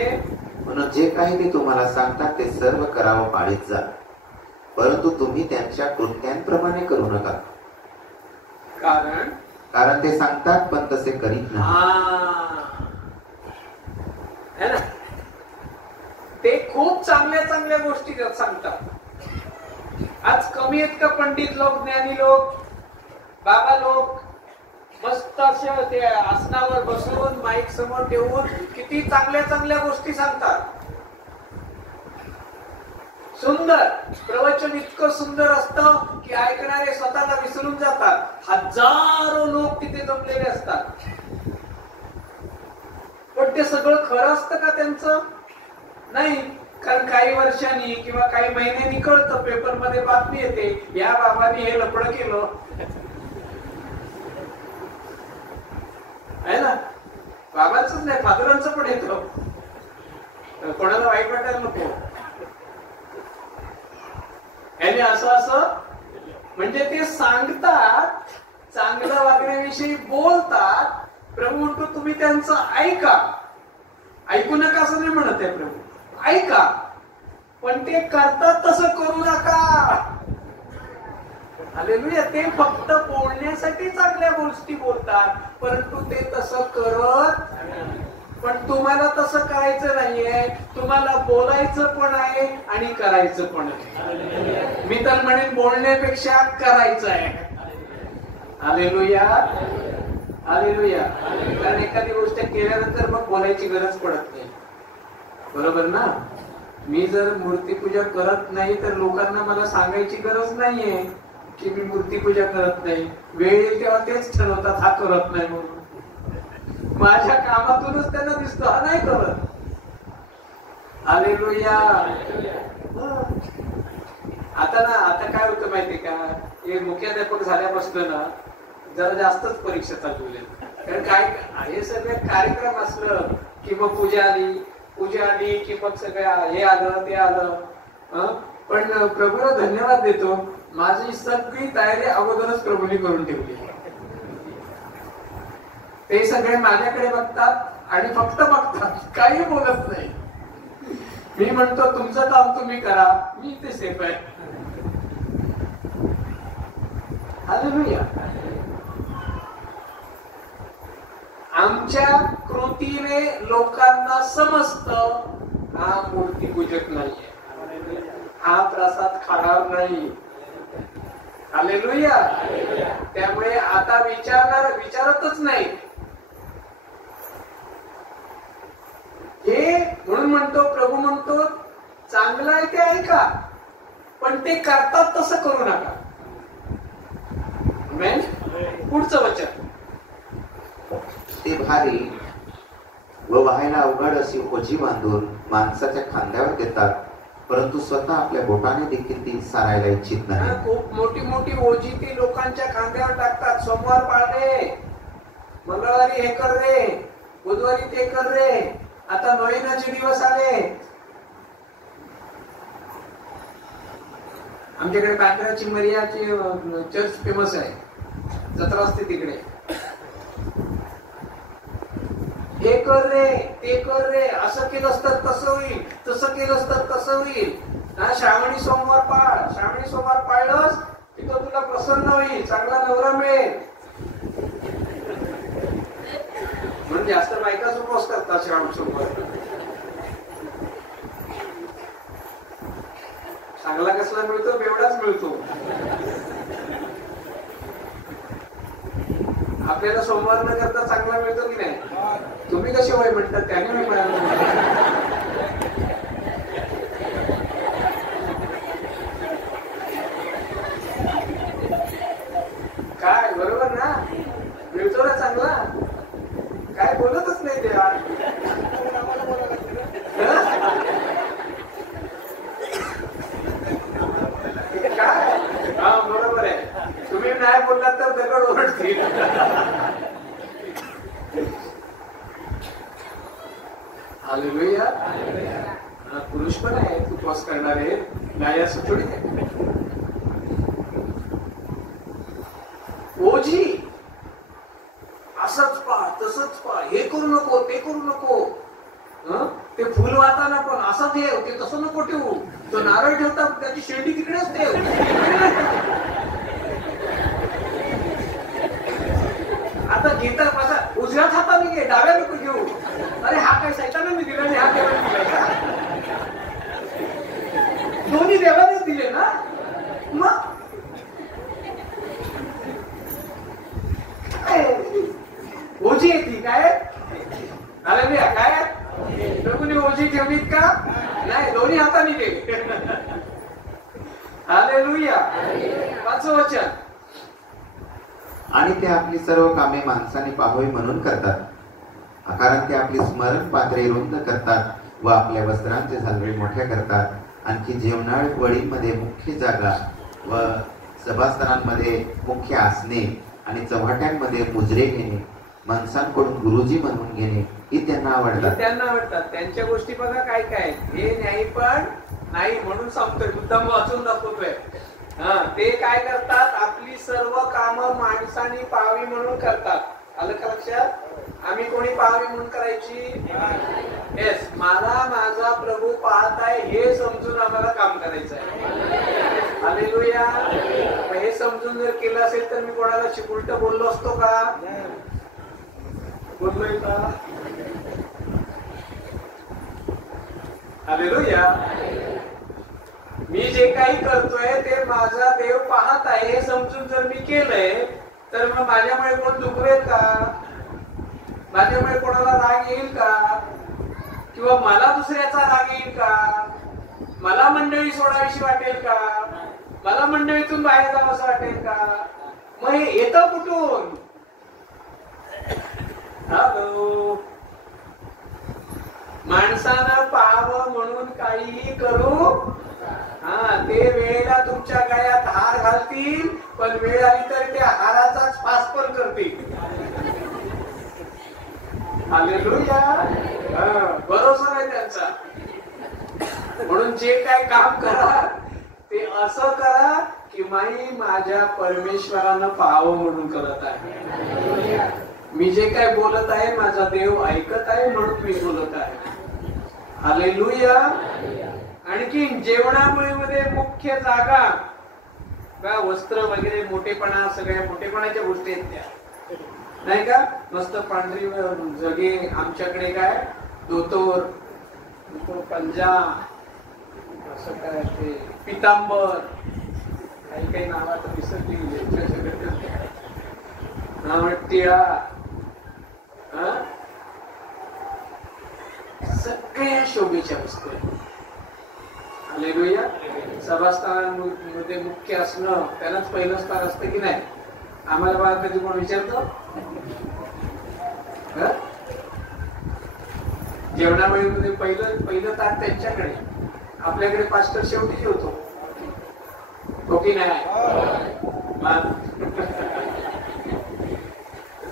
म्हणून जे काही ते तुम्हाला सांगतात ते सर्व करावं पाळीत जा, परंतु तुम्ही त्यांच्या कृत्यांप्रमाणे करू नका. कारण ते सांगतात पण तसे करीत नाही. है ना? ते खूप चांगल्या चांगल्या गोष्टी सांगतात. आज कमी आहेत का पंडित लोक, ज्ञानी लोक, बाबा लोक? मस्त असे ते आसनावर बसून माईक समोर ठेवून किती चांगल्या चांगल्या गोष्टी सांगतात. सुंदर प्रवचन, इतकं सुंदर असतं की ऐकणारे स्वतःला विसरून जातात. हजारो लोक तिथे जमलेले असतात. पण ते सगळं खरं असतं का त्यांचं? नाही. कारण काही वर्षांनी किंवा काही महिन्यांनी कळतं, पेपरमध्ये बातमी येते, या बाबांनी हे लफडं केलं, आहे ना. बाबांच नाही, फादरांचं पण येतं. कोणाला वाईट वाटायला नको. याने असं असं म्हणजे ते सांगतात, चांगलं वागण्याविषयी बोलतात. प्रभू म्हणतो तुम्ही त्यांचं ऐका. ऐकू नका असं नाही म्हणत आहे प्रभू, ऐका, पण ते करतात तसं करू नका. हालेलुया. ते फक्त बोलण्यासाठी चांगल्या गोष्टी बोलतात, परंतु ते तसं करत. पण तुम्हाला तसं करायचं नाहीये. तुम्हाला बोलायचं पण आहे आणि करायचं पण आहे. मी तर म्हणेन बोलण्यापेक्षा करायचं आहे. Hallelujah, hallelujah. कारण एखादी गोष्ट केल्यानंतर मग बोलायची गरज पडत नाही. बरोबर ना? मी जर मूर्तीपूजा करत नाही तर लोकांना मला सांगायची गरज नाहीये की मी मूर्तीपूजा करत नाही. वेळ येईल तेव्हा तेच ठरवतात, हा करत नाही म्हणून. माझ्या कामातूनच त्यांना दिसतो हा नाही करत. हालेलुया. आता काय होतं माहितीये का, हे मुख्याध्यापक झाल्यापासून ना जरा जास्तच परीक्षा चालू झाल्या. कारण काय, हे सगळे कार्यक्रम असलं की मग पूजा आली की मग सगळं हे आलं ते आलं. पण प्रभूला धन्यवाद देतो, माझी सगळी तयारी अगोदरच प्रभूने करून ठेवली. ते सगळे माझ्याकडे बघतात आणि फक्त बघतात, काही बोलत नाही. मी म्हणतो तुमचं काम तुम्ही करा, मी इथे सेफ आहे. हालेलुया. आमच्या कृतीने लोकांना समजतं हा मूर्तीपूजक नाहीये, हा प्रसाद खाणार नाही. हालेलुया. त्यामुळे आता विचारतच नाही. हे म्हणून म्हणतो प्रभू म्हणतो चांगलं आहे ते ऐका, पण ते करतात तसं करू नका. पुढचं वचन, ते भारी व व्हायला अवघड अशी ओझी बांधून माणसाच्या खांद्यावर देतात, परंतु स्वतः आपल्या बोटाने देखील ती सारायला इच्छित नाही. खूप मोठी मोठी ओझी ती लोकांच्या खांद्यावर टाकतात. सोमवार पाळणे, मंगळवारी हे कर रे, बुधवारी ते कर रे, आता नोवेनाचे दिवस आले. आमच्याकडे बांद्राची मरियाची चर्च फेमस आहे, जत्रा असते तिकडे. हे कर रे, ते कर रे, असं केलं असतं तसं होईल, तसं केलं असतं तसं होईल. श्रावणी सोमवार पाळ, श्रावणी सोमवार पाळलंस की तो तुला प्रसन्न होईल, चांगला नवरा मिळेल. म्हणून जास्त बायकाच उपवास करतात श्रावण सोमवार. चांगला कसला मिळतो, बेवडाच मिळतो. आपल्याला सोमवार न करता चांगला मिळतो की नाही? तुम्ही कसे होय म्हणतात त्याने मी म्हणालो. लागला, काय बोलतच नाही देवा. काय हा बरोबर आहे, तुम्ही नाही बोललात तर दगड ओरडतील. हालेलुया. पुरुष पण आहेत उपवास करणारे, नाही असं थोडी. ओझी असंच पहा तसंच पहा, हे करू नको ते करू नको, ते फुल वाहताना पण असं ठेव, ते तसं नको ठेवू, तो नारळ ठेवता त्याची शेंडी तिकडेच ठेव. आता घेता कसा उजव्याच हाताने घे, डाव्या नको घेऊ. अरे हा काय सैतानाने दिला आणि हा देवाने दिला का? दोन्ही देवानेच दिले ना. मग ओझी येते काय? हालेलुया. काय प्रभूने ओझी ठेवलीत का? नाही, दोन्ही हाताने दे. हालेलुया. 5व वचन. आणि ते आपली सर्व कामे माणसाने पाहावी म्हणून करतात, कारण ते आपली स्मरण पात्रे रुंद करतात व आपल्या वस्त्रांचे झालरे मोठ्या करतात. आणखी जेवणाळ वळींमध्ये मुख्य जागा व सभास्थानांमध्ये मुख्य आसने आणि चव्हाट्यांमध्ये मुजरे घेणे, माणसांकडून गुरुजी म्हणून घेणे ही त्यांना आवडतात. त्यांच्या गोष्टी बघा काय काय. हे न्यायी पण नाही म्हणून सांगतोय, मुद्दाम वाचून दाखवतोय. ते काय करतात, आपली सर्व कामं माणसाने पाहावी म्हणून करतात. आलं का लक्षात? आम्ही कोणी पाहावी म्हणून करायची? येस, मला माझा प्रभू पाहत आहे हे समजून आम्हाला काम करायचं आहे. हालेलुया. हे समजून जर केलं असेल तर मी कोणाला उलट बोललो असतो का? बोललोय का? हालेलुया. मी जे काही करतोय ते माझा देव पाहत आहे हे समजून जर मी केलंय तर मग माझ्यामुळे कोण दुखवेल का? माझ्यामुळे कोणाला राग येईल का? किंवा मला दुसऱ्याचा राग येईल का? मला मंडळी सोडावीशी वाटेल का? मला मंडळीतून बाहेर जावंसं वाटेल का? मग हे येतं कुठून? हॅलो. माणसानं पाहावं म्हणून काहीही करू. ते वेळेला तुमच्या गळ्यात हार घालतील, पण वेळ आली तर त्या हाराचाच फास पण करतील. हालेलुया. भरोसा नाही त्यांचा. म्हणून जे काय काम करा ते असं करा की मी माझ्या परमेश्वरानं पाहावं म्हणून करत आहे. मी जे काय बोलत आहे माझा देव ऐकत आहे म्हणून मी बोलत आहे. हालेलुया. आणखी जेवणामध्ये मुख्य जागा, वस्त्र वगैरे मोठेपणा, सगळ्या मोठेपणाच्या गोष्टी आहेत त्या, नाही का? मस्त पांढरी जगे, आमच्याकडे काय धोतर, पंजा, असं काय ते पितांबर, काही काही नावात विसरली टिळा, सगळ्या शोभेच्या वस्तू आहेत. हालेलुया. सभास्थानांमध्ये मुख्य असणं त्यालाच पहिलं स्थान असतं की नाही? आम्हाला बघा कधी कोण विचारतो? जेवणावेळीमध्ये पहिलं ताट त्यांच्याकडे, आपल्याकडे पास्टर शेवटी जेवतो, हो की नाही?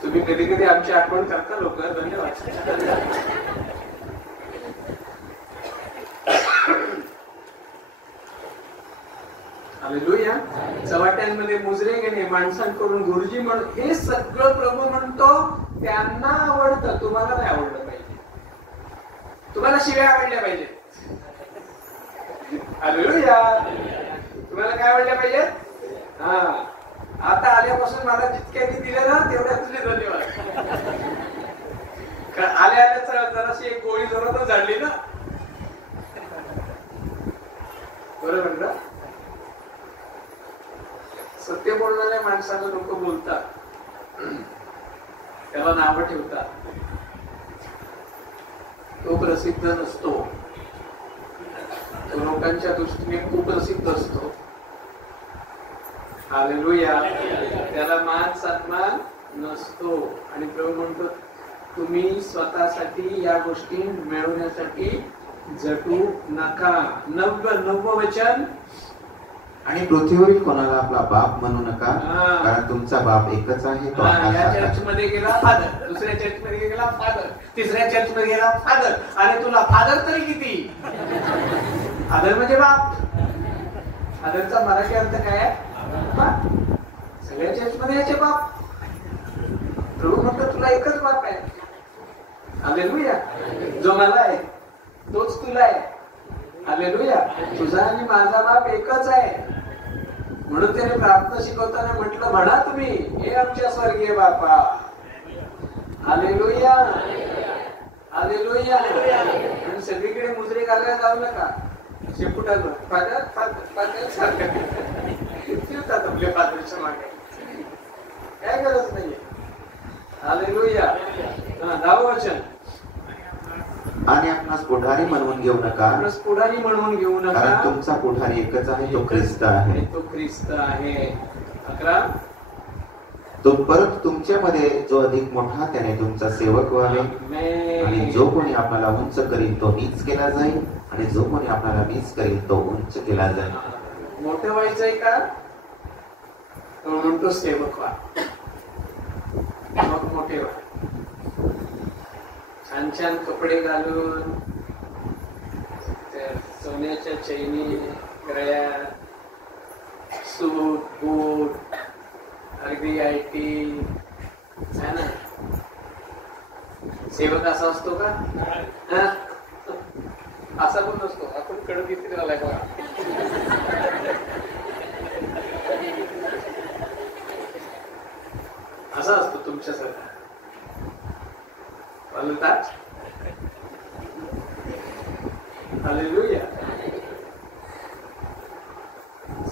तुम्ही कधी कधी आमची आठवण करता लोक. धन्यवाद. हालेलुया. चव्हाट्यांमध्ये मुजरे घेणे, माणसांकडून गुरुजी म्हणून, हे सगळं प्रभू म्हणतो त्यांना आवडतं. तुम्हाला नाही आवडलं पाहिजे, तुम्हाला शिव्या आवडल्या पाहिजेत. हालेलुया. तुम्हाला काय आवडल्या पाहिजेत? आता आल्यापासून मला जितक्यांनी दिले ना तेवढ्या तुझे धन्यवाद. आल्या जराशी एक गोळी जोरातच झाडली ना, बरोबर ना? सत्य बोलणाऱ्या माणसाला लोक बोलतात, त्याला नावं ठेवतात. तो प्रसिद्ध नसतो, तो लोकांच्या दृष्टीने खूप प्रसिद्ध असतो. हालेलुया. त्याला मान सन्मान नसतो. आणि प्रभू म्हणतो तुम्ही स्वतःसाठी या गोष्टी मिळवण्यासाठी झटू नका. 9व वचन, आणि पृथ्वीवरील कोणाला आपला बाप म्हणू नका, कारण तुमचा बाप एकच आहे, तो या आकाशात आहे. चर्च मध्ये गेला फादर, दुसऱ्या चर्च मध्ये गेला फादर, तिसऱ्या चर्च मध्ये गेला फादर. आणि तुला फादर तरी किती? फादर म्हणजे बाप. फादरचा मराठी अर्थ काय आहे? बाप. सगळ्या चर्च मध्ये याचे बाप. प्रभू म्हणतो तुला एकच बाप आहे. हालेलुया. जो मला आहे तोच तुला आहे. हालेलुया. तुझा आणि माझा बाप एकच आहे. म्हणून त्याने प्रार्थना शिकवताना म्हटलं, म्हणा तुम्ही हे आमच्या स्वर्गीय बापा. हालेलुया. हालेलुया. आणि सगळीकडे मुजरे घालायला जाऊ नका. शेपुटावर फादर फादर फादर सारखं फिरतात आपल्या फादरच्या मागे. काय गरज नाहीये. हालेलुया. 10व वचन, आणि आपणास पुढारी म्हणून घेऊ नका, आपणास पुढारी म्हणून घेऊ नका, कारण तुमचा पुढारी एकच आहे, तो ख्रिस्त आहे. तो ख्रिस्त आहे. 11, तो परत तुमच्यामध्ये जो अधिक मोठा त्याने तुमचा सेवक व्हावे. आणि जो कोणी आपल्याला उंच करील तो नीच केला जाईल, आणि जो कोणी आपल्याला नीच करील तो उंच केला जाईल. मोठं व्हायचंय का? तो म्हणतो सेवक व्हा, मग मोठे व्हा. छान छान कपडे घालून, सोन्याच्या चैनी गळ्या, सूट बूट, अगदी IT है ना. सेवक असा असतो का? असा पण नसतो. आपण कडक इकडे आलाय बघा. असा असतो तुमच्यासारखा. बोलतात हालेलुया.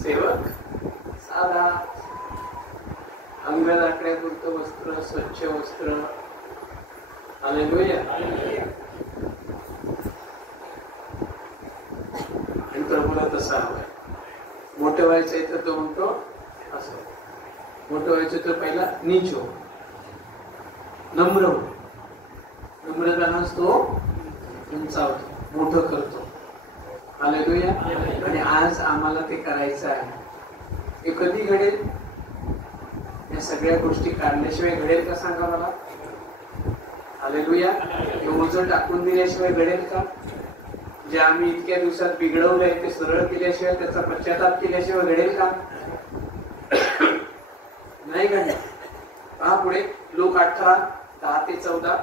सेवक साधा, अंग राखण्यापुरतं वस्त्र, स्वच्छ वस्त्र. हालेलुया. आणि प्रभूला तसा हवाय. मोठं व्हायचंय तर तो म्हणतो असं. मोठं व्हायचं तर पहिला नीच हो, नम्र हो. नम्रतानाच तो उंचावतो, मोठं करतो. हालेलुया. आणि आज आम्हाला ते करायचं आहे. हे कधी घडेल? या सगळ्या गोष्टी काढल्याशिवाय घडेल का सांगा मला? हालेलुया. हे ओझं टाकून दिल्याशिवाय घडेल का? जे आम्ही इतक्या दिवसात बिघडवलंय ते सरळ केल्याशिवाय, त्याचा पश्चाताप केल्याशिवाय घडेल का? नाही घडणार. पहा पुढे लोक 18, 10 ते 14.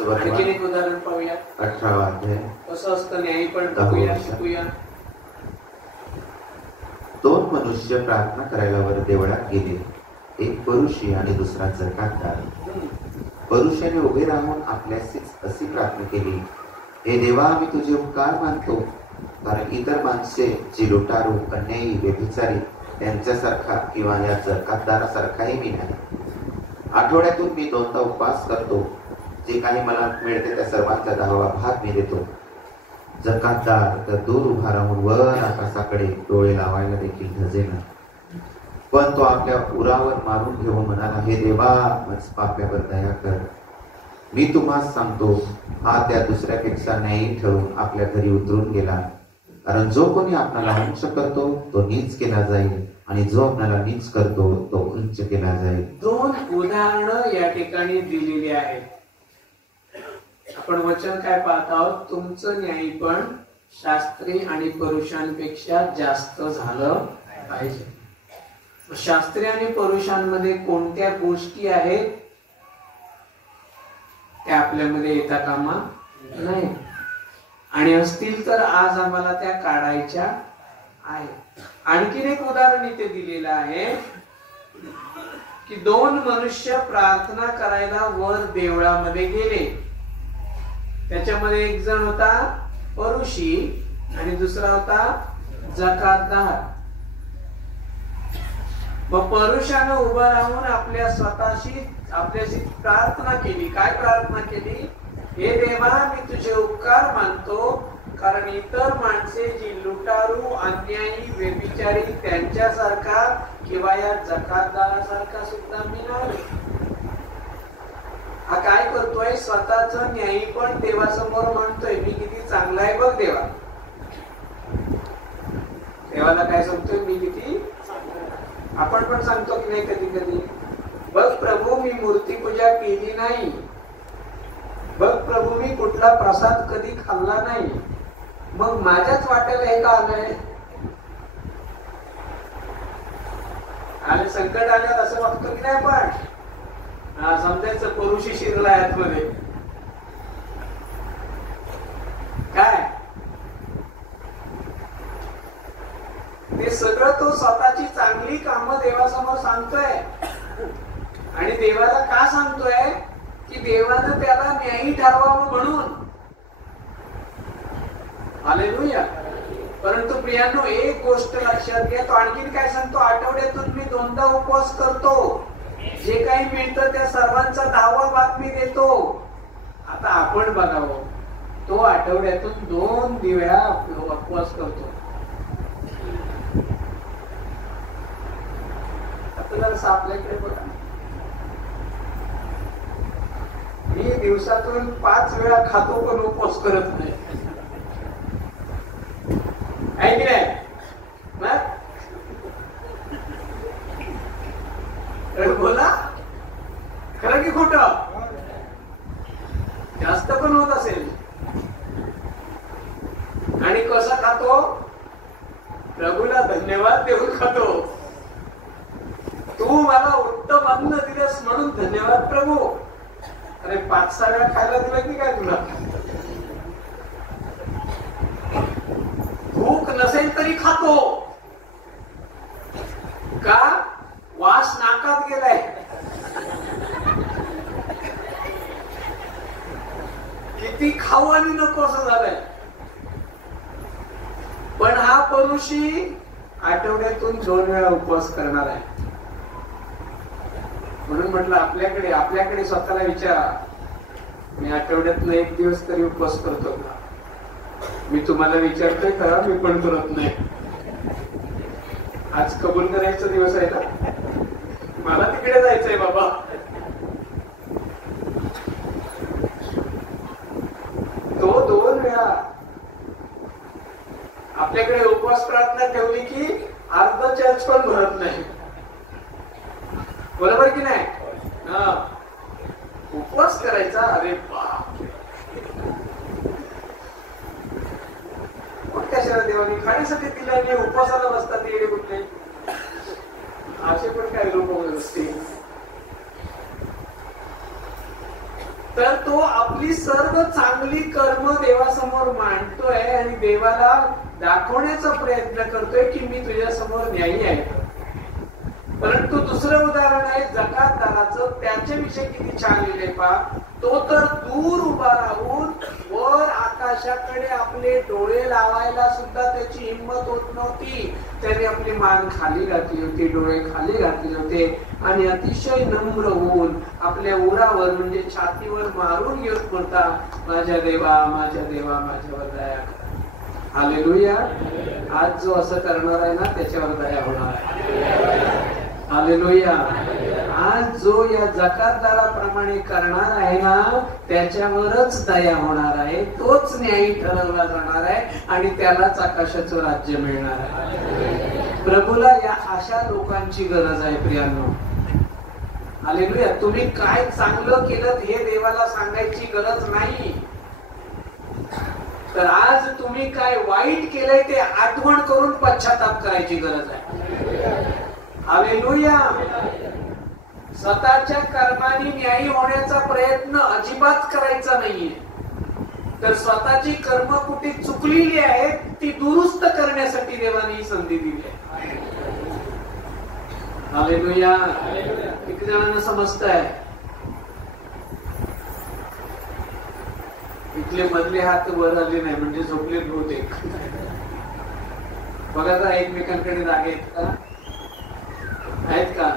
आणखी एक उदाहरण पाहूया. 18वा अध्याय. कसं असतं न्यायी पण बघूया, शिकूया. 2 मनुष्य प्रार्थना करायला वर देवळात गेले, एक परुषी आणि दुसरा जकातदार. परुषाने उभे राहून आपल्याशीच अशी प्रार्थना केली, हे देवा, आम्ही तुझे उपकार मानतो, कारण इतर माणसे जी लुटारू, अन्यायी, व्यभिचारी त्यांच्यासारखा किंवा या जकातदारासारखाही मी नाही. आठवड्यातून मी 2दा उपवास करतो. जे काही मला मिळते त्या सर्वांचा 10वा भाग मी देतो. जकातदार तर दूर उभा राहून वर आकाशाकडे डोळे लावायला देखील धजेना. पण तो आपल्या उरावर मारून घेऊन म्हणाला, हे देवा, माझ पाप्यावर दया कर. मी तुम्हाला सांगतो, हा त्या दुसऱ्यापेक्षा न्यायी ठेवून आपल्या घरी उतरून गेला. कारण जो कोणी आपल्याला उंच करतो तो नीच केला जाईल, आणि जो आपल्याला नीच करतो तो उंच केला जाईल. 2 उदाहरणं या ठिकाणी दिलेली आहेत. आपण वचन काय पाहत आहोत? तुमचं न्यायी पण शास्त्री आणि पुरुषांपेक्षा जास्त झालं पाहिजे. शास्त्री आणि पुरुषांमध्ये कोणत्या गोष्टी आहेत त्या आपल्यामध्ये येता कामा नाही, आणि असतील तर आज आम्हाला त्या काढायच्या आहेत. आणखीन एक उदाहरण इथे दिलेलं आहे की 2 मनुष्य प्रार्थना करायला वर देवळामध्ये गेले. त्याच्यामध्ये एक जण होता परुषी आणि दुसरा होता जकातदार. मग परुषानं उभं राहून आपल्याशी प्रार्थना केली. काय प्रार्थना केली? हे देवा, मी तुझे उपकार मानतो, कारण इतर माणसे जी लुटारू, अन्यायी, व्यभिचारी त्यांच्यासारखा किंवा या जकातदारासारखा सुद्धा मी नाही. हा काय करतोय? स्वतःच न्यायी पण देवासमोर म्हणतोय मी किती चांगला आहे बघ देवा. देवाला काय सांगतोय? मी किती. आपण पण सांगतो की नाही कधी कधी, बघ प्रभू मी मूर्ती पूजा केली नाही, बघ प्रभू मी कुठला प्रसाद कधी खाल्ला नाही, मग माझ्याच वाट्याला हे का आलंय? आणि संकट आल्यावर असं वागतो की नाही आपण? समजायचं पुरुषी शिरला आतमध्ये काय ते सगळं तो स्वतःची चांगली कामं देवासमोर सांगतोय. आणि देवाला का सांगतोय? की देवानं त्याला न्यायी ठरवावं म्हणून. हालेलुया. परंतु प्रियांनो एक गोष्ट लक्षात घ्या, तो आणखीन काय सांगतो? आठवड्यातून मी 2दा उपवास करतो, जे काही मिळतं त्या सर्वांचा 10वा भाग मी देतो. आता आपण बघावं, तो आठवड्यातून 2 वेळा उपवास करतो. आपल्याला आपल्याकडे बघा, मी दिवसातून 5 वेळा खातो पण उपवास करत नाही. आहे की नाही? बोला खरं की खोट? जास्त पण होत असेल. आणि कसा खातो? प्रभूला धन्यवाद देऊन खातो. तू मला उत्तम अन्न दिलंस म्हणून धन्यवाद प्रभू. अरे 5-6 वेळा खायला दिलं की काय तुला? भूक नसेल तरी खातो का? वास नाकात गेलाय. किती खाऊ आणि नको असं झालंय. पण हा परुषी आठवड्यातून 2 वेळा उपवास करणार आहे. म्हणून म्हटलं आपल्याकडे स्वतःला विचारा, मी आठवड्यातनं 1 दिवस तरी उपवास करतो का? मी तुम्हाला विचारतोय का? मी पण करत नाही. आज कबूल करायचा दिवस आहे ना, मला तिकडे जायचंय बाबा. तो 2 वेळा आपल्याकडे उपवास प्रार्थना ठेवली की अर्ध चर्च पण भरत नाही. बरोबर की नाही? उपवास करायचा. अरे बाप, कशाला देवानी खाण्यासाठी दिला आणि उपवासाला बसतात येडे कुठले? असे पण काही लोक असतील. तर तो आपली सर्व चांगली कर्म देवासमोर मांडतोय आणि देवाला दाखवण्याचा प्रयत्न करतोय की मी तुझ्या समोर न्यायी आहे. परंतु दुसरं उदाहरण आहे जकातदाराचं. त्याच्याविषयी किती छान लिहिले पहा. तो तर दूर उभा राहून वर आकाशाकडे आपले डोळे लावायला सुद्धा त्याची हिंमत होत नव्हती. त्याने आपली मान खाली घातली होती, डोळे खाली घातले होते आणि अतिशय नम्र होऊन आपल्या उरावर म्हणजे छातीवर मारून घेत होता, माझ्या देवा माझ्या देवा माझ्यावर दया कर. हालेलुया. आज जो असं करणार आहे ना त्याच्यावर दया होणार आहे. हालेलुया. आज जो या जकातदाराप्रमाणे करणार आहे ना त्याच्यावरच दया होणार आहे. तोच न्यायी ठरवला जाणार आहे आणि त्यालाच आकाशाचं राज्य मिळणार आहे. प्रभूला या अशा लोकांची गरज आहे प्रियांनो. हालेलुया. तुम्ही काय चांगलं केलं हे देवाला सांगायची गरज नाही, तर आज तुम्ही काय वाईट केलंय ते आठवण करून पश्चाताप करायची गरज आहे. हालेलुया. स्वतःच्या कर्माने न्यायी होण्याचा प्रयत्न अजिबात करायचा नाहीये. तर स्वतःची कर्म कुठे चुकलेली आहेत ती दुरुस्त करण्यासाठी देवाने ही संधी दिली आहे. हालेलुया. किती जणांना समजतंय? इथले मधले हात वर आले नाही म्हणजे झोपले बहुतेक. बघा जरा एकमेकांकडे जागे आहेत का?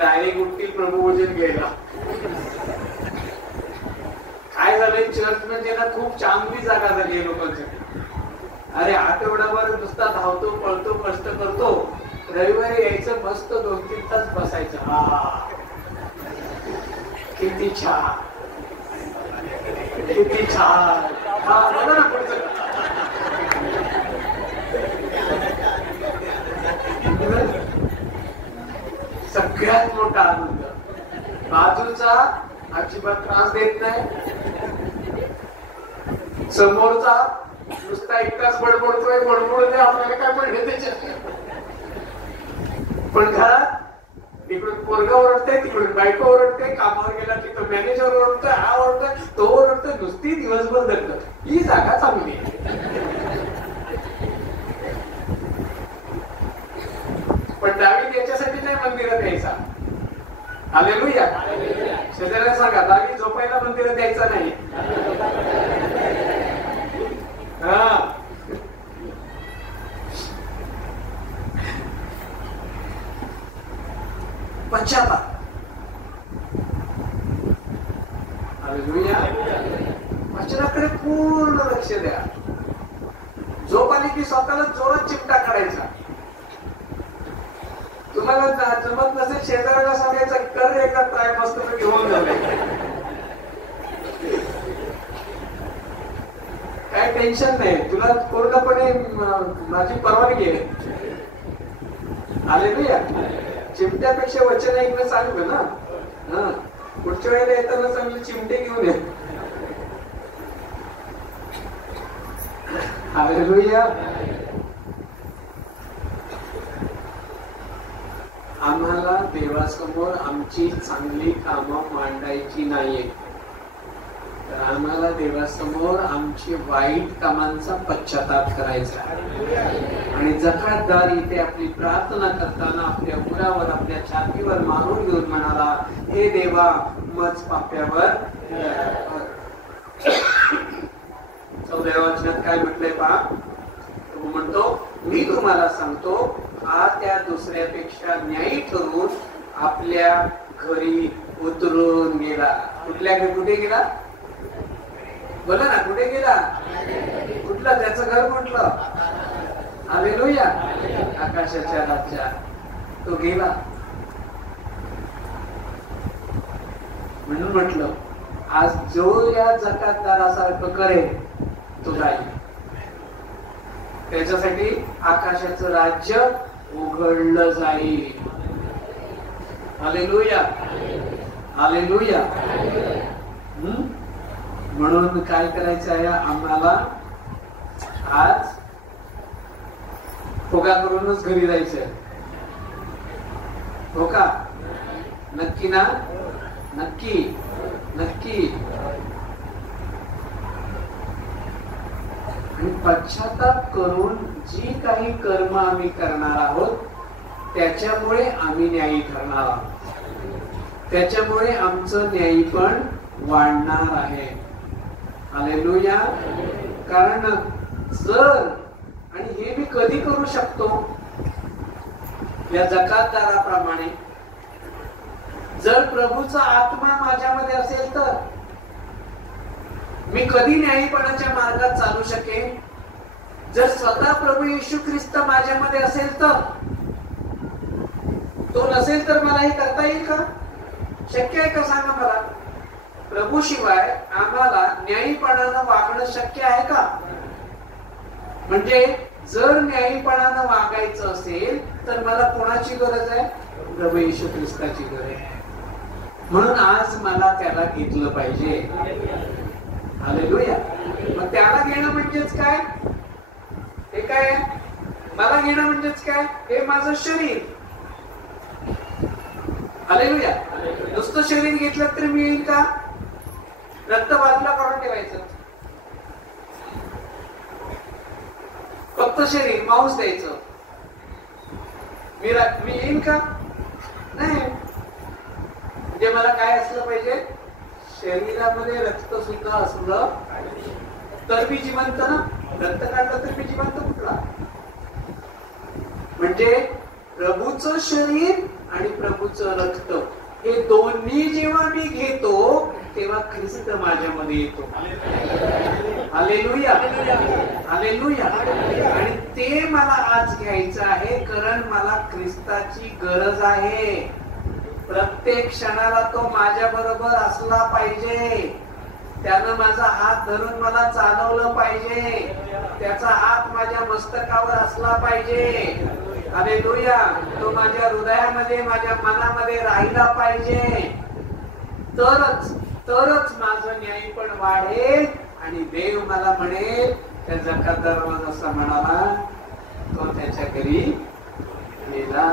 डायरेक्ट उठतील प्रभू वचन घ्यायला. काय काय झालंय, चर्च म्हणजे ना खूप चांगली जागा झाली आहे लोकांसाठी. अरे आठवडाभर नुसता धावतो, पळतो, कष्ट करतो, रविवारी यायचं, मस्त 2-3 तास बसायचं. हा किती छान, किती छान. हा बघा ना पुढचं. सगळ्यात मोठा आनंद, बाजूचा अजिबात त्रास देत नाही, समोरचा नुसता एकटाच बडबडतोय, बडबडू दे, आपल्याला काय म्हणले त्याच्यात. पण घरात इकडून पोरगा ओरडते, तिकडून बायको ओरडते, कामावर गेला की तो मॅनेजर ओरडतोय, हा ओरडतोय, तो ओरडतोय, नुसती दिवसभर धरत. ही जागा चांगली आहे. पण दावीद याच्यासाठी नाही मंदिरात यायचा. हालेलुया. शेजाऱ्याला सांगा, दावीद झोपायला मंदिरात द्यायचा नाही. पश्चाताप. हालेलुया. वचनाकडे पूर्ण लक्ष द्या. झोप आली की स्वतःला जोरात चिमटा काढायचा. तुम्हाला जमत नसेल, शेजाऱ्याला सांगायचं, कर एकदा ट्राय, मस्त घेऊन जाऊ, काय टेन्शन नाही, तुला पूर्णपणे माझी परवानगी आहे. हालेलुया. चिमट्यापेक्षा वचन ऐकणं चांगलं ना. पुढच्या वेळेला येताना चांगले चिमटे घेऊन ये. हालेलुया. आम्हाला देवासमोर आमची चांगली कामं मांडायची नाहीये, तर आम्हाला देवासमोर आमची वाईट कामांचा पश्चाताप करायचा. आणि जकातदार इथे आपली प्रार्थना करताना आपल्या उरावर, आपल्या छातीवर मारून घेऊन म्हणाला, हे देवा, मज पाप्यावर. 14व्या वचनात काय म्हटलंय पहा. तो म्हणतो, मी तुम्हाला सांगतो, हा त्या दुसऱ्यापेक्षा न्यायी ठरून आपल्या घरी उतरून गेला. कुठे गेला? बोला ना, कुठे गेला? कुठलं त्याचं घर कुठलं? हालेलुया. आकाशाच्या राज्यात तो गेला. म्हणून म्हटलं, आज जो या जकातदारासारखं करेल तो जाईल. त्याच्यासाठी आकाशाचं राज्य उघडलं जाईल. हालेलुया. हालेलुया. म्हणून काय करायचं आहे आम्हाला? आज फोगा करूनच घरी जायचंय. हो का? नक्की ना? नक्की नक्की. आणि पश्चाताप करून जी काही कर्म आम्ही करणार आहोत, त्याच्यामुळे आम्ही न्यायी ठरणार आहोत. त्याच्यामुळे आमचं न्यायी पण वाढणार आहे. हालेलुया. कारण जर, आणि हे मी कधी करू शकतो? या जकातदाराप्रमाणे, जर प्रभूचा आत्मा माझ्यामध्ये असेल तर मी कधी न्यायीपणाच्या मार्गात चालू शकेन? जर स्वतः प्रभू येशू ख्रिस्त माझ्यामध्ये असेल तर. तो नसेल तर मला हे करता येईल का? शक्य आहे का? सांगा मला. प्रभू शिवाय आम्हाला न्यायीपणानं वागणं शक्य आहे का? म्हणजे जर न्यायीपणानं वागायचं असेल तर मला कोणाची गरज आहे? प्रभू येशू ख्रिस्ताची गरज आहे. म्हणून आज मला त्याला घेतलं पाहिजे. हालेलुया. मग त्याला घेणं म्हणजेच काय? हे काय? मला घेणं म्हणजेच काय? हे माझं शरीर. हालेलुया. नुसतं शरीर घेतलं तरी मी येईल का? रक्त बाजूला काढून ठेवायचं, फक्त शरीर, मांस द्यायचं. मी येईन का? नाही. म्हणजे मला काय असलं पाहिजे? शरीरामध्ये रक्त सुद्धा असलं तर मी जिवंत ना. रक्त काढलं तर मी जिवंत कुठला? म्हणजे प्रभूचं शरीर आणि प्रभूचं रक्त, हे दोन्ही जेव्हा मी घेतो तेव्हा ख्रिस्त माझ्यामध्ये येतो. Hallelujah, hallelujah. आणि ते मला आज घ्यायचं आहे, कारण मला ख्रिस्ताची गरज आहे. प्रत्येक क्षणाला तो माझ्या बरोबर असला पाहिजे. त्यानं माझा हात धरून मला चालवलं पाहिजे. त्याचा हात माझ्या मस्तकावर असला पाहिजे. हालेलुया. तो माझ्या हृदयामध्ये, माझ्या मनामध्ये राहिला पाहिजे. तरच माझं न्याय पण वाढेल आणि देव मला म्हणेल, त्या जकातदाराला जसा म्हणाला तो त्याच्या घरी गेला.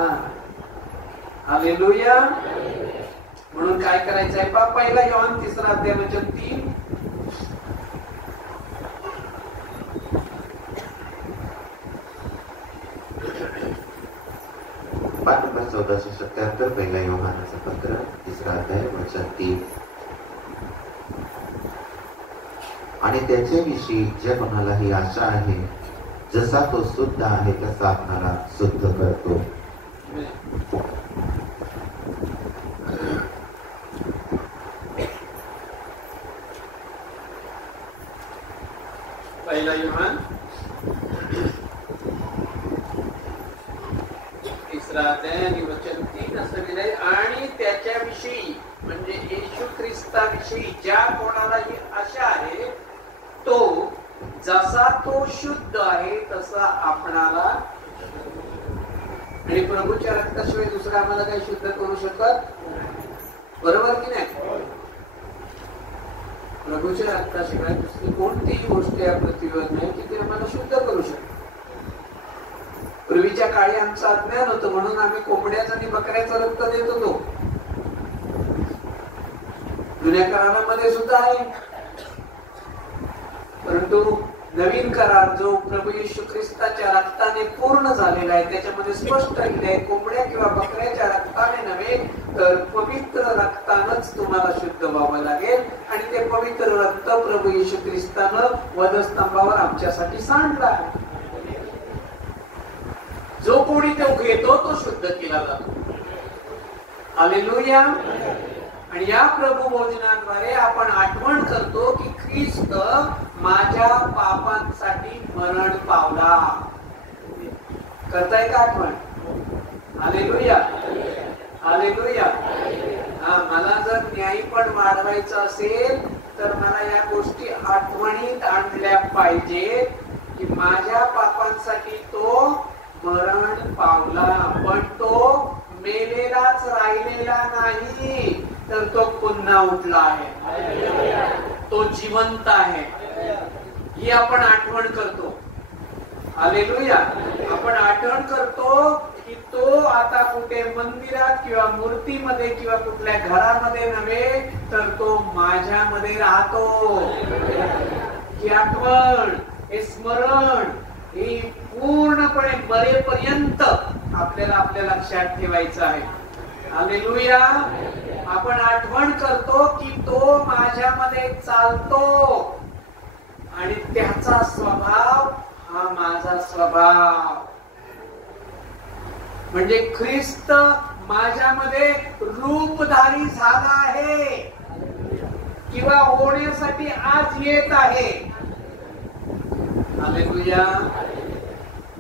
हालेलुया. म्हणून काय करायचं आहे? पहिला योहान 3 अध्याय वचन 3. पाठ नंबर 1477, पहिला योहानाचं पत्र 3 अध्याय वचन 3. आणि त्याच्याविषयी ज्या कोणालाही आशा आहे, जसा तो शुद्ध आहे तसा आपणाला शुद्ध करतो. पहिला योहान 3 अध्याय आणि वचन 3 असं लिहिलंय. आणि त्याच्याविषयी म्हणजे येशू ख्रिस्ताविषयी ज्या कोणालाही आशा आहे, तो जसा तो शुद्ध आहे तसा आपणाला. आणि प्रभूच्या रक्ताशिवाय दुसरा आम्हाला काही शुद्ध करू शकत, बरोबर की नाही? प्रभूच्या रक्ताशिवाय दुसरी कोणतीही गोष्ट या पृथ्वीवर नाही की ती आम्हाला शुद्ध करू शकते. पूर्वीच्या काळी आमचं अज्ञान होतं म्हणून आम्ही कोंबड्याचं आणि बकऱ्याचं रक्त देत होतो. जुन्या करारामध्ये सुद्धा आहे. परंतु नवीन करार जो प्रभू येशू ख्रिस्ताच्या रक्ताने पूर्ण झालेला आहे, त्याच्यामध्ये स्पष्ट लिहिले आहे, कोंबड्या किंवा बकऱ्याच्या रक्ताने नव्हे तर पवित्र रक्तानच तुम्हाला शुद्ध व्हावं लागेल. आणि ते पवित्र रक्त प्रभू येशू ख्रिस्तानं वधस्तंभावर आमच्यासाठी सांडलं आहे. जो कोणी तो घेतो तो शुद्ध केला जातो. हालेलुया. आणि या प्रभू भोजनाद्वारे आपण आठवण करतो की ख्रिस्त माझ्या पापांसाठी मरण पावला. करताय का आठवण? Hallelujah, hallelujah. मला जर न्याय पण वाढवायचं असेल तर मला या गोष्टी आठवणीत आणल्या पाहिजे की माझ्या पापांसाठी तो मरण पावला. पण तो मेलेलाच राहिलेला नाही, तर तो पुन्हा उठला आहे. तो जिवंत आहे. ही आपण आठवण करतो. हालेलुया. आपण आठवण करतो की तो आता कुठे मंदिरात किंवा मूर्तीमध्ये किंवा कुठल्या घरामध्ये नव्हे, तर तो माझ्यामध्ये राहतो. ही आठवण, हे स्मरण, ही पूर्णपणे मरेपर्यंत आपल्याला आपल्या लक्षात ठेवायचं आहे. हालेलुया. आपण आठवण करतो की तो माझ्यामध्ये चालतो आणि त्याचा स्वभाव हा माझा स्वभाव. म्हणजे ख्रिस्त माझ्यामध्ये रूपधारी झाला आहे किंवा होण्यासाठी आज येत आहे. Hallelujah,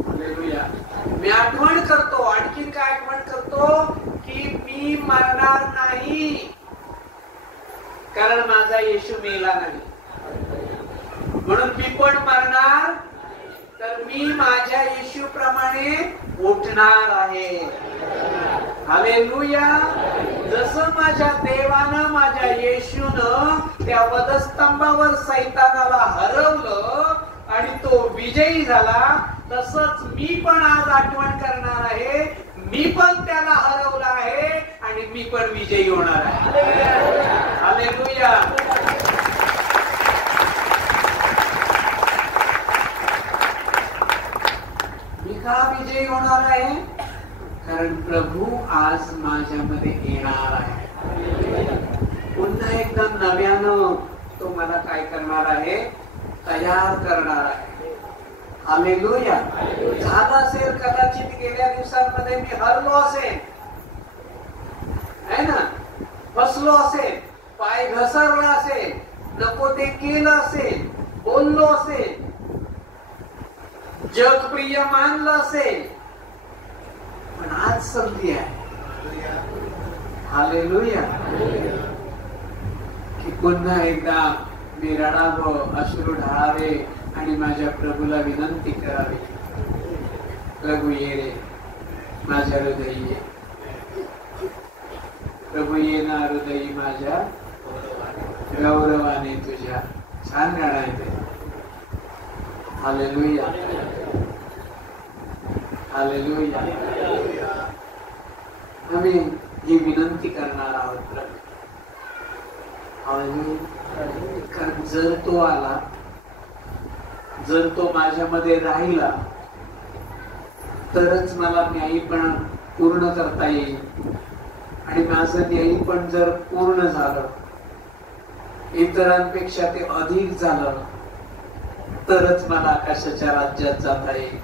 hallelujah. मी आठवण करतो, आणखीन काय आठवण करतो की मी मरणार नाही, कारण माझा येशू मेला नाही. म्हणून मी पण मरणार, तर मी माझ्या येशू प्रमाणे उठणार आहे. हालेलुया. जसं माझ्या देवानं, माझ्या येशूनं त्या वधस्तंभावर सैतानाला हरवलं आणि तो विजयी झाला, तसंच मी पण आज आठवण करणार आहे, मी पण त्याला हरवलं आहे आणि मी पण विजयी होणार आहे. हालेलुया. मी का विजयी होणार आहे? कारण प्रभू आज माझ्यामध्ये येणार आहे. पुन्हा एकदा नव्यानं तो मला काय करणार आहे? तयार करणार आहे. हालेलुया. झालं असेल कदाचित गेल्या दिवसांमध्ये मी हरलो असेल, है ना, फसलो असेल, पाय घसरला असेल, नको ते केलं असेल, बोललो असेल, जगप्रिय मानलं असेल, पण आज संधी आहे हालेलुया की पुन्हा एकदा मी रडावं, अश्रू ढाळावे आणि माझ्या प्रभूला विनंती करावी, प्रभू ये रे माझ्या हृदयी ये, प्रभू ये ना हृदयी माझ्या गौरवाने तुझ्या. छान गाणं आहे ते. Hallelujah hallelujah. आम्ही ही विनंती करणार आहोत प्रभू. कारण जर तो आला, जर तो माझ्यामध्ये राहिला तरच मला न्यायीपणा पूर्ण करता येईल, आणि माझं न्यायीपण जर पूर्ण झालं, इतरांपेक्षा ते अधिक झालं, तरच मला आकाशाच्या राज्यात जाता येईल.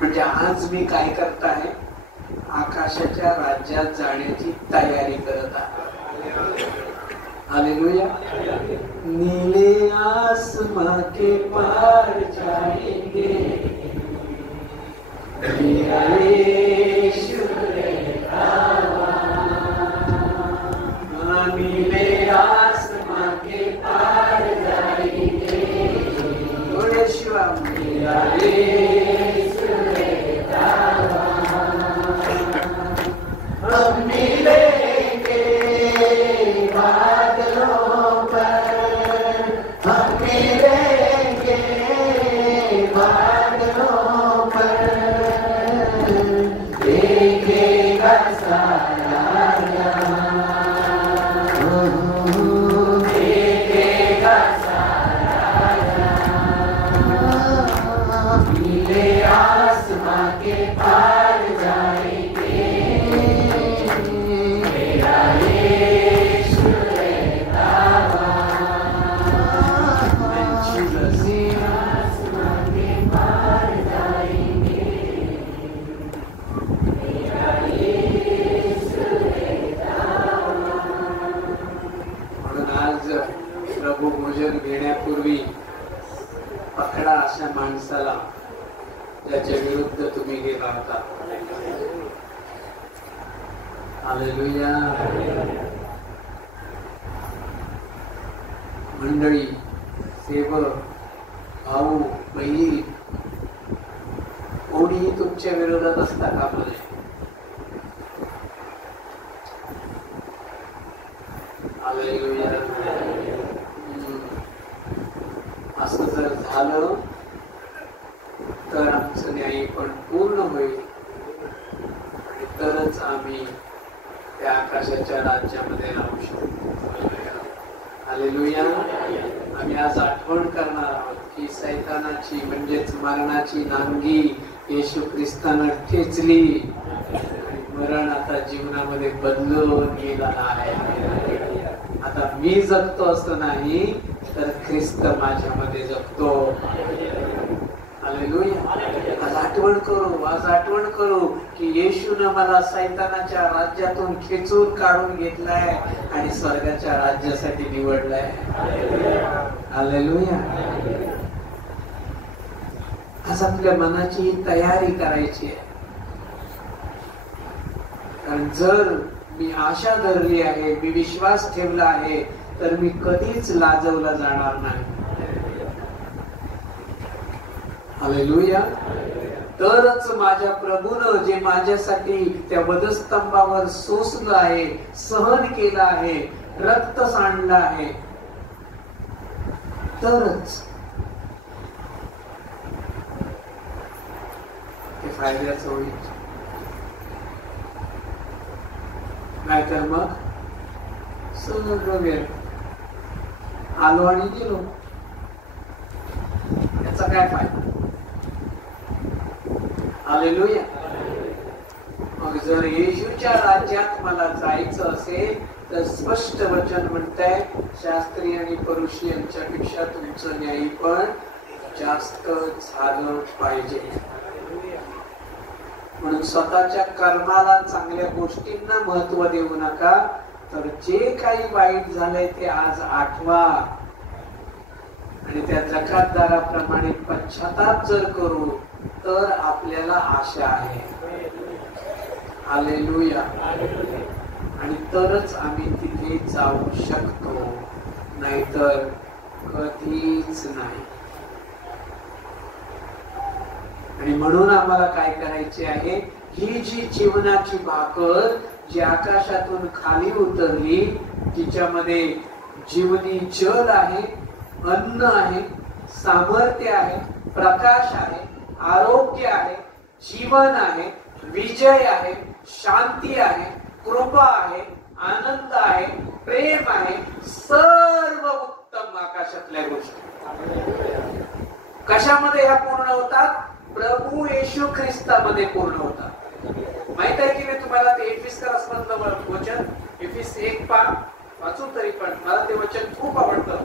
म्हणजे आज मी काय करत आहे, आकाशाच्या राज्यात जाण्याची तयारी करत आहे. हालेलुया. नीले आसमां के पार जाएंगे, मेरा यीशु रहता वहाँ, नीले आसमां के पार जाएंगे, ओ यीशु मेरा यीशु रहता वहाँ, हम मिलेंगे बादलों पर, हम मिलेंगे बादलों पर, देखेगा सारा जहां, देखेगा सारा जहां, नीले आसमां के पार जाएंगे, मेरा यीशु रहता वहाँ, आसमां के पार जाएंगे, मेरा यीशु रहता वहाँ. म्हणून आज प्रभू भोजन घेण्यापूर्वी पकडा अशा माणसाला ज्याच्या विरुद्ध तुम्ही गेला होता. हालेलुया. मंडळी, सेवक, भाऊ, बहीण, कोणीही तुमच्या विरोधात असता कामा नये. हालेलुया. असं जर झालं तर आमचं न्याय पण पूर्ण होईल, आणि तरच आम्ही त्या आकाशाच्या राज्यामध्ये राहू शकतो. हालेलुया. आम्ही आज आठवण करणार आहोत की सैतानाची म्हणजेच मरणाची नांगी येशू ख्रिस्तानं ठेचली, आणि मरण आता जीवनामध्ये बदलून गेला आहे. आता मी जगतो असं नाही, तर ख्रिस्त माझ्यामध्ये जगतो. हालेलुया. आज आठवण करू की येशूनं मला सैतानाच्या राज्यातून खेचून काढून घेतलाय आणि स्वर्गाच्या राज्यासाठी निवडलाय. हालेलुया. आज आपल्या मनाची तयारी करायची आहे, कारण जर मी आशा धरली आहे, मी विश्वास ठेवला आहे, तर मी कधीच लाजवला जाणार नाही. हालेलुया. तरच माझ्या प्रभूनं जे माझ्यासाठी त्या वधस्तंभावर सोसलं आहे, सहन केलं आहे, रक्त सांडलं आहे, तरच ते फायद्याचं होईल. नाहीतर मग सगळं वेळ आलो आणि गेलो, याचा काय फायदा. हालेलुया. मग जर येशूच्या राज्यात मला जायचं असेल तर स्पष्ट वचन म्हणतंय, शास्त्री आणि परुषी यांच्यापेक्षा तुमचं न्यायी पण जास्त झालं पाहिजे. म्हणून स्वतःच्या कर्माला, चांगल्या गोष्टींना महत्व देऊ नका, तर जे काही वाईट झालंय ते आज आठवा आणि त्या जकातदाराप्रमाणे पश्चाताप जर करू तर आपल्याला आशा आहे. हालेलुया. आणि तरच आम्ही तिथे जाऊ शकतो, नाहीतर कधीच नाही. आणि म्हणून आम्हाला काय करायचे आहे, ही जी जीवनाची भाकर जी आकाशातून खाली उतरली, तिच्यामध्ये जीवनी जल आहे, अन्न आहे, सामर्थ्य आहे, प्रकाश आहे, आरोग्य आहे, जीवन आहे, विजय आहे, शांती आहे, कृपा आहे, आनंद आहे, प्रेम आहे, सर्व उत्तम आकाशातल्या गोष्टी कशामध्ये ह्या पूर्ण होतात? प्रभू येशू ख्रिस्तामध्ये पूर्ण होतात. माहित आहे की मी तुम्हाला ते एफिसकरास मधलं वचन, एफिस 1:5 वाचू तरी पण मला ते वचन खूप आवडतं.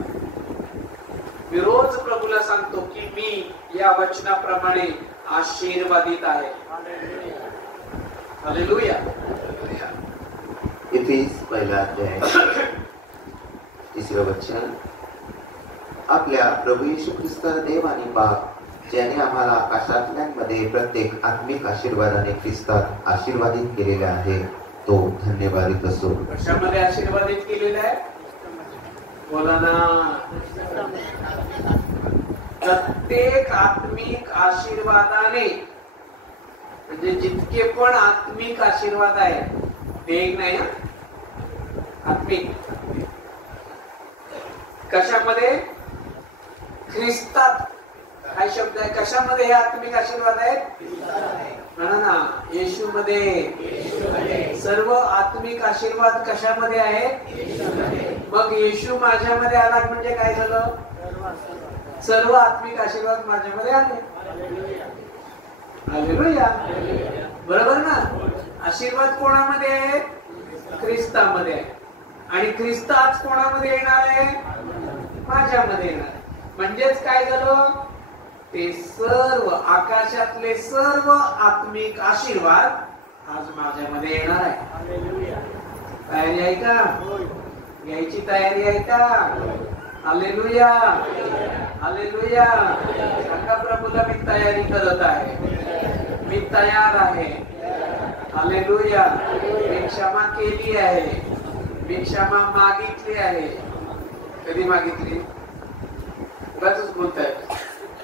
मी रोज प्रभूला सांगतो की मी या वचनाप्रमाणे आशीर्वादित आहे. हालेलुया. एफिस 1:3 वचन. आपल्या प्रभू येशू ख्रिस्त देव आणि बाप ज्याने आम्हाला आकाशातल्यांमध्ये प्रत्येक आत्मिक आशीर्वादाने ख्रिस्तात आशीर्वादित केलेले आहे, तो धन्यवादित असो. कशामध्ये आशीर्वादित केलेला आहे? बोला ना. प्रत्येक आत्मिक आशीर्वादाने, म्हणजे जितके पण आत्मिक आशीर्वाद आहे ते एक नाही, आत्मिक. कशामध्ये? ख्रिस्तात. काय शब्द आहे? कशामध्ये हे आत्मिक आशीर्वाद आहेत? म्हणा ना, येशू मध्ये. सर्व आत्मिक आशीर्वाद कशामध्ये आहेत? मग येशू माझ्यामध्ये आला म्हणजे काय झालं? सर्व आत्मिक आशीर्वाद माझ्यामध्ये आले. हालेलुया. बरोबर ना? आशीर्वाद कोणामध्ये आहे? ख्रिस्तामध्ये आहे. आणि ख्रिस्त आज कोणामध्ये येणार आहे? माझ्यामध्ये येणार. म्हणजेच काय झालं? ते सर्व आकाशातले सर्व आत्मिक आशीर्वाद आज माझ्यामध्ये येणार आहे. तयारी आहे का? यायची तयारी आहे का? हालेलुया. हालेलुया. सांगा प्रभूला, मी तयारी करत आहे, मी तयार आहे. हालेलुया. मी क्षमा केली आहे, मी क्षमा मागितली आहे. कधी मागितली? उगाच बोलताय,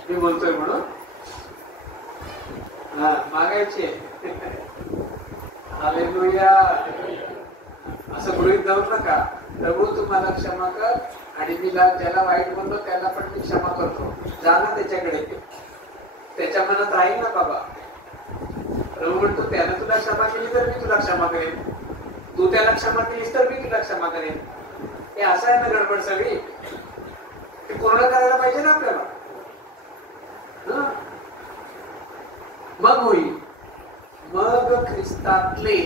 मी बोलतोय म्हणून. मागायची. हालेलुया. असं गृहीत धरू नका. प्रभू तुम्हाला क्षमा कर आणि मी ज्याला वाईट बोललो त्याला पण मी क्षमा करतो. जा ना त्याच्याकडे, त्याच्या मनात राहील ना बाबा. प्रभू म्हणतो त्याने तुला क्षमा केली तर मी तुला क्षमा करेन, तू त्याला क्षमा केलीस तर मी तुला क्षमा करेन. हे असं आहे ना गडबड सगळी. ते पूर्ण करायला पाहिजे ना आपल्याला. मग होईल. मग ख्रिस्तातले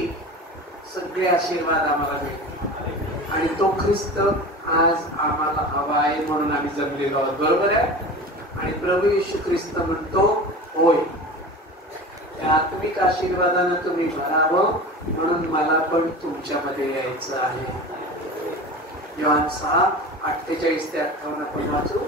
सगळे आशीर्वाद आम्हाला मिळतील. आणि तो ख्रिस्त आज आम्हाला हवा आहे म्हणून आम्ही जमलेलो आहोत. बरोबर आहे. आणि प्रभू येशू ख्रिस्त म्हणतो, होय, त्या आत्मिक आशीर्वादानं तुम्ही भरावं म्हणून मला पण तुमच्यामध्ये यायचं आहे. योहान 6:48-58 आपण वाचू.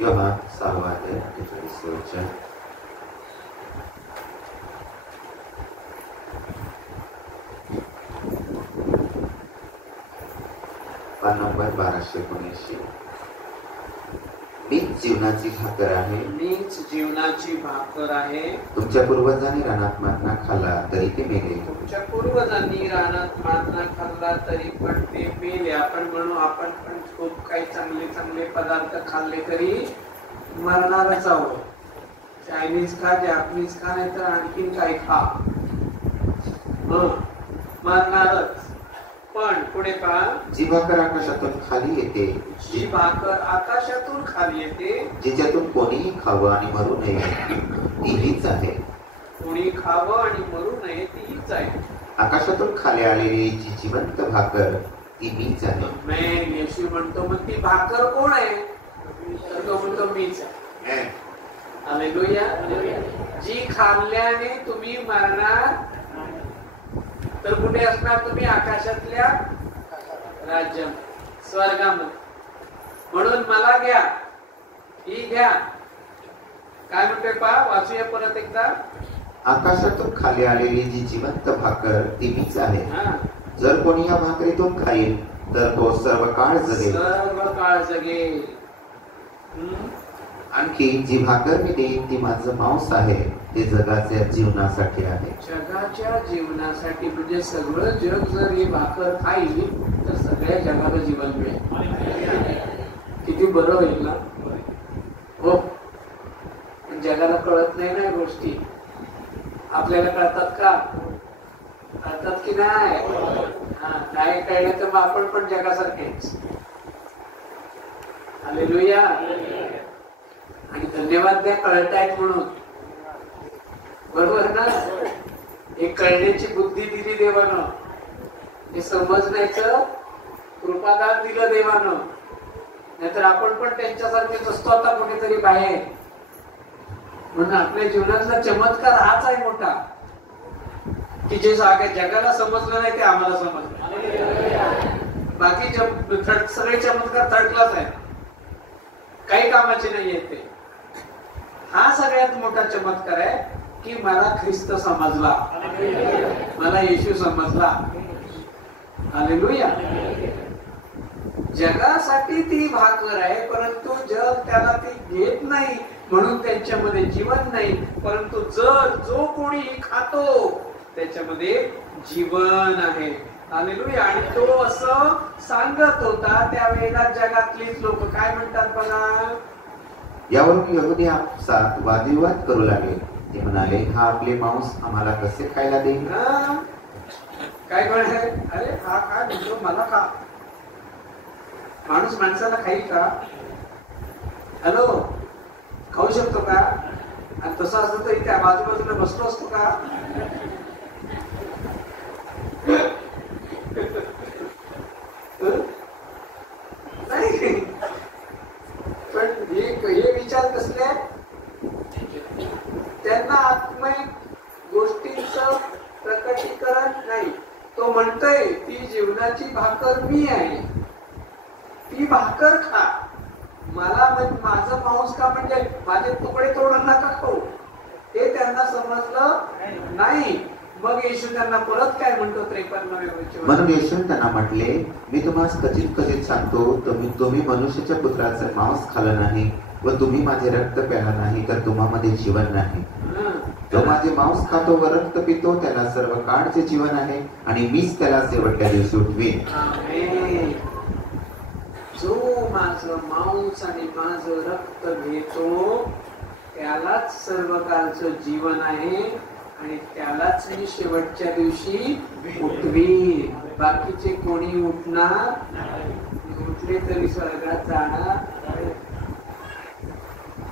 योहान 6:48 नंबर 1279. मीच जीवनाची भाकर आहे, मीच जीवनाची भाकर आहे. तुमच्या पूर्वजांनी रानात मातना खाल्ला तरी ते मेले. तुमच्या पूर्वजांनी रानात मातना खाल्ला तरी पण ते मेले. आपण म्हणू आपण पण खूप काही चांगले चांगले पदार्थ खाल्ले तरी मरणारच आहोत. चायनीज खा, जॅपनीज खा, नाही तर आणखीन काही खा, मरणारच. पण पुढे पहा, जी भाकर आकाशातून खाली येते, जी भाकर आकाशातून खाली येते, जिच्यातून कोणीही खावं आणि मरू नये, ती हीच आहे. कोणी खावं आणि मरू नये, ती हीच आहे. आकाशातून खाली आलेली जी जिवंत भाकर ती मीच आहे. आमेन. येशू म्हणतो मग ती भाकर कोण आहे? तर तो म्हणतो मीच आहे. हालेलुया. जी खाल्ल्याने तुम्ही मरणार तर कुठे असणार तुम्ही? आकाशातल्या राज्यात, स्वर्गामध्ये. म्हणून मला घ्या, ही घ्या. काय म्हणते पहा, वाचूया परत एकदा. आकाशातून खाली आलेली जी जिवंत भाकर ती मीच आहे. जर कोणी या भाकरीतून खाईल तर तो सर्व काळ जगेल. सर्व काळ जगेल. आणखी जी भाकर मी देईन ती माझं मांस आहे, ते जगाच्या जीवनासाठी आहे. जगाच्या जीवनासाठी. म्हणजे सगळं जग जर ही भाकर खाईल तर सगळ्या जगाला जीवन मिळेल. किती बरं होईल ना. हो, जगाला कळत नाही ना गोष्टी. आपल्याला कळतात का? कळतात की नाही? नाही कळले तर मग आपण पण जगासारखेच. हालेलुया. आणि धन्यवाद द्या कळतायत म्हणून. बरोबर ना. एक कळण्याची बुद्धी दिली देवानं, हे समजण्याचं कृपादान दिलं देवानं. नाहीतर आपण पण त्यांच्यासारखेच असतो आता कुठेतरी बाहेर. म्हणून आपल्या जीवनातला चमत्कार हाच आहे मोठा, की जे जगाला समजलं नाही ते आम्हाला समजलं. बाकी सगळे चमत्कार थर्ड क्लास आहे, काही कामाचे नाही आहेत ते. हा सगळ्यात मोठा चमत्कार आहे की मला ख्रिस्त समजला, मला येशू समजला. हालेलुया. जगासाठी ती भाकर आहे, परंतु जग त्याला ती घेत नाही म्हणून त्यांच्यामध्ये जीवन नाही. परंतु जो कोणी खातो त्याच्यामध्ये जीवन आहे. हालेलुया. आणि तो असं सांगत होता त्यावेळेला जगातलीच लोक काय म्हणतात बघा. यावरून यहुदी आपसात वादविवाद करू लागले. ते म्हणाले, हा आपले मांस आम्हाला कसे खायला देईल? काय म्हणाले? अरे हा काय म्हणतो, मला खा. माणूस माणसाला खाईल का? हॅलो, खाऊ शकतो का? आणि तसं असतं तर त्या बाजूबाजूला बसलो असतो का? नाही. पण हे विचार कसले? त्यांना आत्मिक गोष्टींचं प्रकटीकरण नाही. तो म्हणतोय ती जीवनाची भाकर मी आहे, ती भाकर खा. मला माझं मांस का म्हणजे माझे तुकडे तोडून नका खाऊ, हे त्यांना समजलं नाही. मग येशू त्यांना परत काय म्हणतो 53. म्हणून येशू त्यांना म्हटले, मी तुम्हाला कचित सांगतो, तुम्ही मनुष्याच्या पुत्राचं मांस खाल्लं नाही व तुम्ही माझे रक्त प्याला नाही तर तुम्हामध्ये जीवन नाही. जो माझे मांस खातो व रक्त पितो त्याला सर्व काळचे जीवन आहे आणि मीच त्याला शेवटच्या दिवशी उठवीन. जो माझं मांस आणि माझं रक्त घेतो त्यालाच सर्व काळचं जीवन आहे आणि त्यालाच मी शेवटच्या दिवशी उठवीन. बाकीचे कोणी उठणार, उठले तरी स्वर्गात जाणार.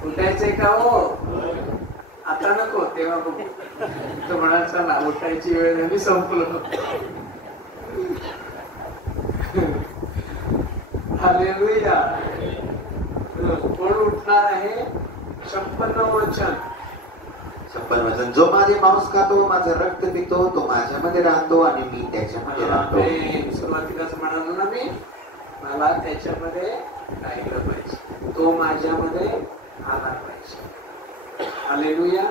उठायचंय का हो? आता नको, तेव्हा बघू. तर म्हणाल चला उठायची वेळ झाली, संपलं. हालेलुया. कोण उठणार आहे? 56 वचन. 56 वचन. जो माझे मांस खातो माझं रक्त पितो तो माझ्यामध्ये राहतो आणि मी त्याच्यामध्ये राहतो. सुरुवातीलाच म्हणालो ना मी, मला त्याच्यामध्ये राहिलं पाहिजे, तो माझ्यामध्ये आला पाहिजे. हालेलुया.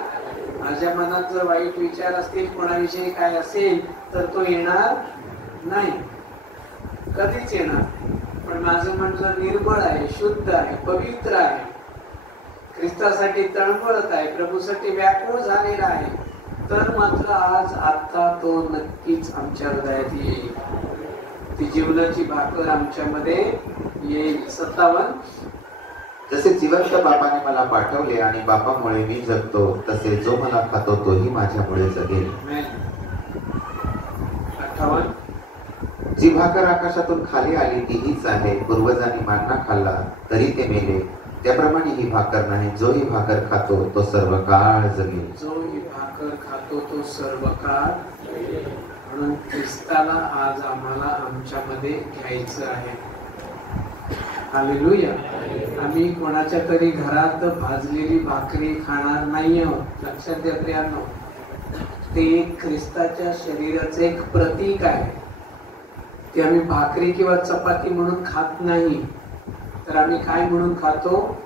माझ्या मनात जर वाईट विचार असतील, कोणाविषयी काय असेल तर तो येणार नाही, कधीच येणार. पण माझं मन जर निर्मळ आहे, शुद्ध आहे, पवित्र आहे, ख्रिस्तासाठी तळमळत आहे, प्रभूसाठी व्याकुळ झालेला आहे, तर मात्र आज आता तो नक्कीच आमच्या हृदयात येईल. ती जीवनाची भाकर आमच्यामध्ये येईल. 57. जसे जिवंत बापाने मला पाठवले आणि बापामुळे मी जगतो तसे जो मला खातो तोही माझ्यामुळे जगेल. 58. जी भाकर आकाशातून खाली आली ती हीच आहे. पूर्वजांनी मान्ना खाल्ला तरी ते मेले, त्याप्रमाणे ही भाकर नाही. जो ही भाकर खातो तो सर्व काळ जगेल. जो ही भाकर भाकर खातो तो सर्व काळ, म्हणून ख्रिस्ताला आज आम्हाला आमच्यामध्ये घ्यायचं आहे. हालेलुया. आम्ही कोणाच्या तरी घरात भाजलेली भाकरी खाणार नाही आहोत. लक्षात द्या प्रियांनो, ते एक ख्रिस्ताच्या शरीराचे एक प्रतीक आहे. ते आम्ही भाकरी किंवा चपाती म्हणून खात नाही, तर आम्ही काय म्हणून खातो?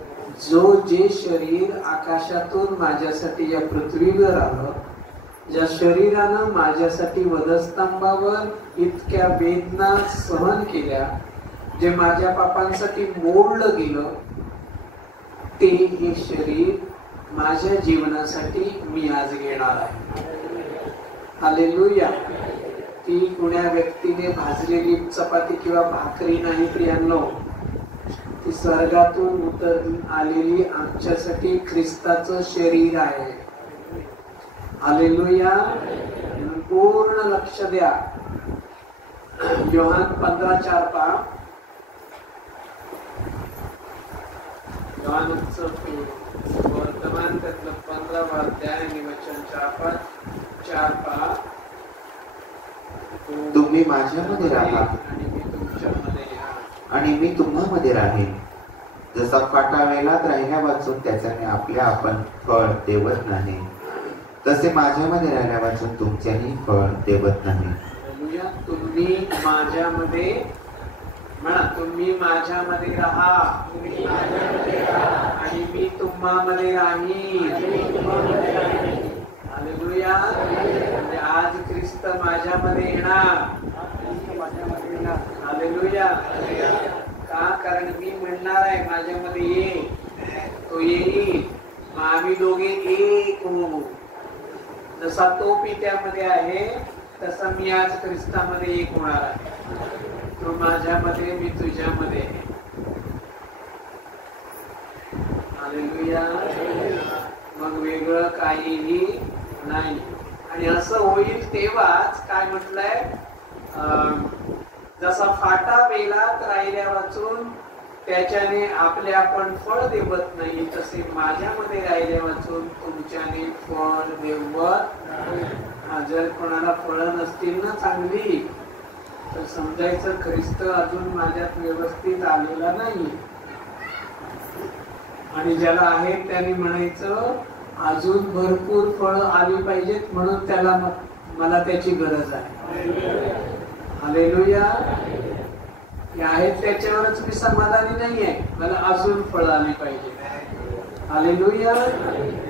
जो जे शरीर आकाशातून माझ्यासाठी या पृथ्वीवर आलं, ज्या शरीरानं माझ्यासाठी वधस्तंभावर इतक्या वेदना सहन केल्या, जे माझ्या पापांसाठी मोडलं गेलं, ते हे शरीर माझ्या जीवनासाठी मी आज घेणार आहे. हालेलुया. ती कुण्या व्यक्तीने भाजलेली चपाती किंवा भाकरी नाही प्रियांनो, ती स्वर्गातून उतरून आलेली आमच्यासाठी ख्रिस्ताचं शरीर आहे. हालेलुया. पूर्ण लक्ष द्या. योहान 15:4 पहा. योहानचं वर्तमान त्यातलं 15वा अध्याय आणि वचन 4 पहा. तुम्ही माझ्यामध्ये राहा आणि मी तुमच्यामध्ये आणि मी तुम्हामध्ये राहीन. जसा फाटा वेलात राहिल्या वाचून त्याच्याने आपल्या आपण फळ देवत नाही, तसे माझ्यामध्ये राहिल्या वाचून तुमच्याही फळ देवत नाही. तुम्ही माझ्यामध्ये म्हणा, तुम्ही माझ्यामध्ये राहा आणि मी तुम्हामध्ये राहीन. हालेलुया. म्हणजे आज ख्रिस्त माझ्यामध्ये येणार. हालेलुया. का? कारण मी म्हणणार आहे माझ्यामध्ये ये, तो येईल, मग आम्ही दोघे एक होऊ. जसा तो पित्यामध्ये आहे तसा मी आज ख्रिस्तामध्ये एक होणार आहे. तू माझ्यामध्ये, मी तुझ्यामध्ये. हालेलुया. मग वेगळं काहीही नाही. आणि असं होईल तेव्हाच काय म्हटलंय, जसा फाटा वेलात राहिल्या वाचून त्याच्याने आपले आपण फळ देवत नाही, तसे माझ्यामध्ये राहिल्या वाचून तुमच्याने फळ देवत. जर कोणाला फळं नसतील ना चांगली, तर समजायचं ख्रिस्त अजून माझ्यात व्यवस्थित आलेला नाही. आणि ज्याला आहे त्याने म्हणायचं अजून भरपूर फळं आली पाहिजेत, म्हणून त्याला मला त्याची गरज आहे. हालेलुया. आहेत त्याच्यावरच मी समाधानी नाही आहे, मला अजून फळ आली पाहिजे. हालेलुया.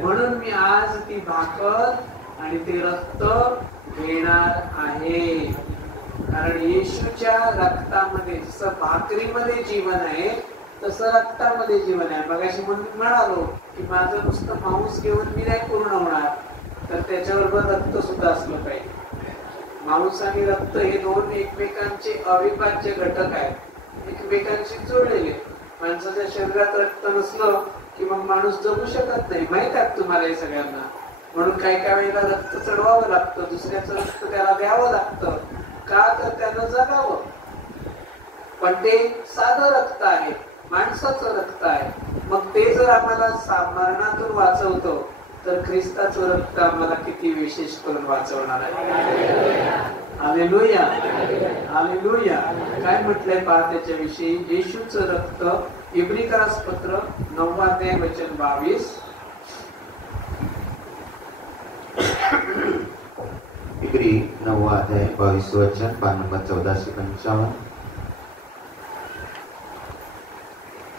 म्हणून मी आज ती भाकर आणि ते रक्त घेणार आहे. कारण येशूच्या रक्तामध्ये जसं भाकरीमध्ये जीवन आहे तसं रक्तामध्ये जीवन आहे. मगाशी म्हणालो की माझं नुसतं मांस घेऊन मी नाही पूर्ण होणार, तर त्याच्याबरोबर रक्त सुद्धा असलं पाहिजे. मांस आणि रक्त हे दोन एकमेकांचे अविभाज्य घटक आहेत, एकमेकांशी जोडलेले. माणसाच्या शरीरात रक्त नसलं की मग माणूस जगू शकत नाही. माहित आहे तुम्हाला हे सगळ्यांना. म्हणून काही वेळेला रक्त चढवावं लागतं, दुसऱ्याचं रक्त त्याला द्यावं लागतं. का? तर त्यानं जगावं. पण ते साधं रक्त आहे, माणसाचं रक्त आहे. मग ते जर आम्हाला मरणातून वाचवतो, तर ख्रिस्ताचं रक्त आम्हाला किती विशेष करून वाचवणार आहे. हालेलुया. हालेलुया. काय म्हटलंय पहा त्याच्याविषयी. येशूचं रक्त, इब्रिकरास पत्र 9 अध्याय वचन 22. इब्री 9 अध्याय 22 वचन, पान नंबर 1455.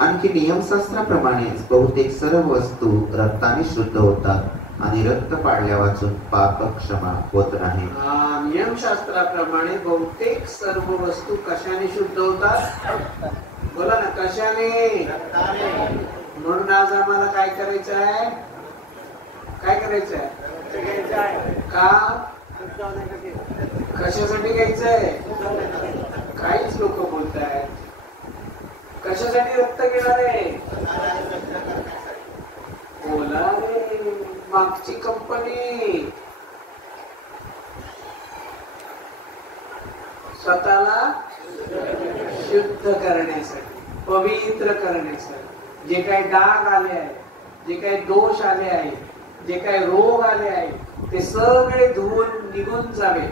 आणखी नियमशास्त्राप्रमाणे बहुतेक सर्व वस्तू रक्ताने शुद्ध होतात आणि रक्त पाडल्या वाचून पाप क्षमा होत नाही. नियमशास्त्राप्रमाणे बहुतेक सर्व वस्तू कशाने शुद्ध होतात? बोला ना, कशाने? म्हणून आज आम्हाला काय करायचं आहे? काय करायचं आहे? का? कशासाठी घ्यायचंय? काहीच लोक बोलतायत कशासाठी रक्त घेणार आहे? बोला रे, मागची कंपनी स्वतःला शुद्ध करण्यासाठी, पवित्र करण्यासाठी, जे काही डाग आले आहेत, जे काही दोष आले आहेत, जे काही रोग आले आहेत ते सगळे धुवून निघून जावे,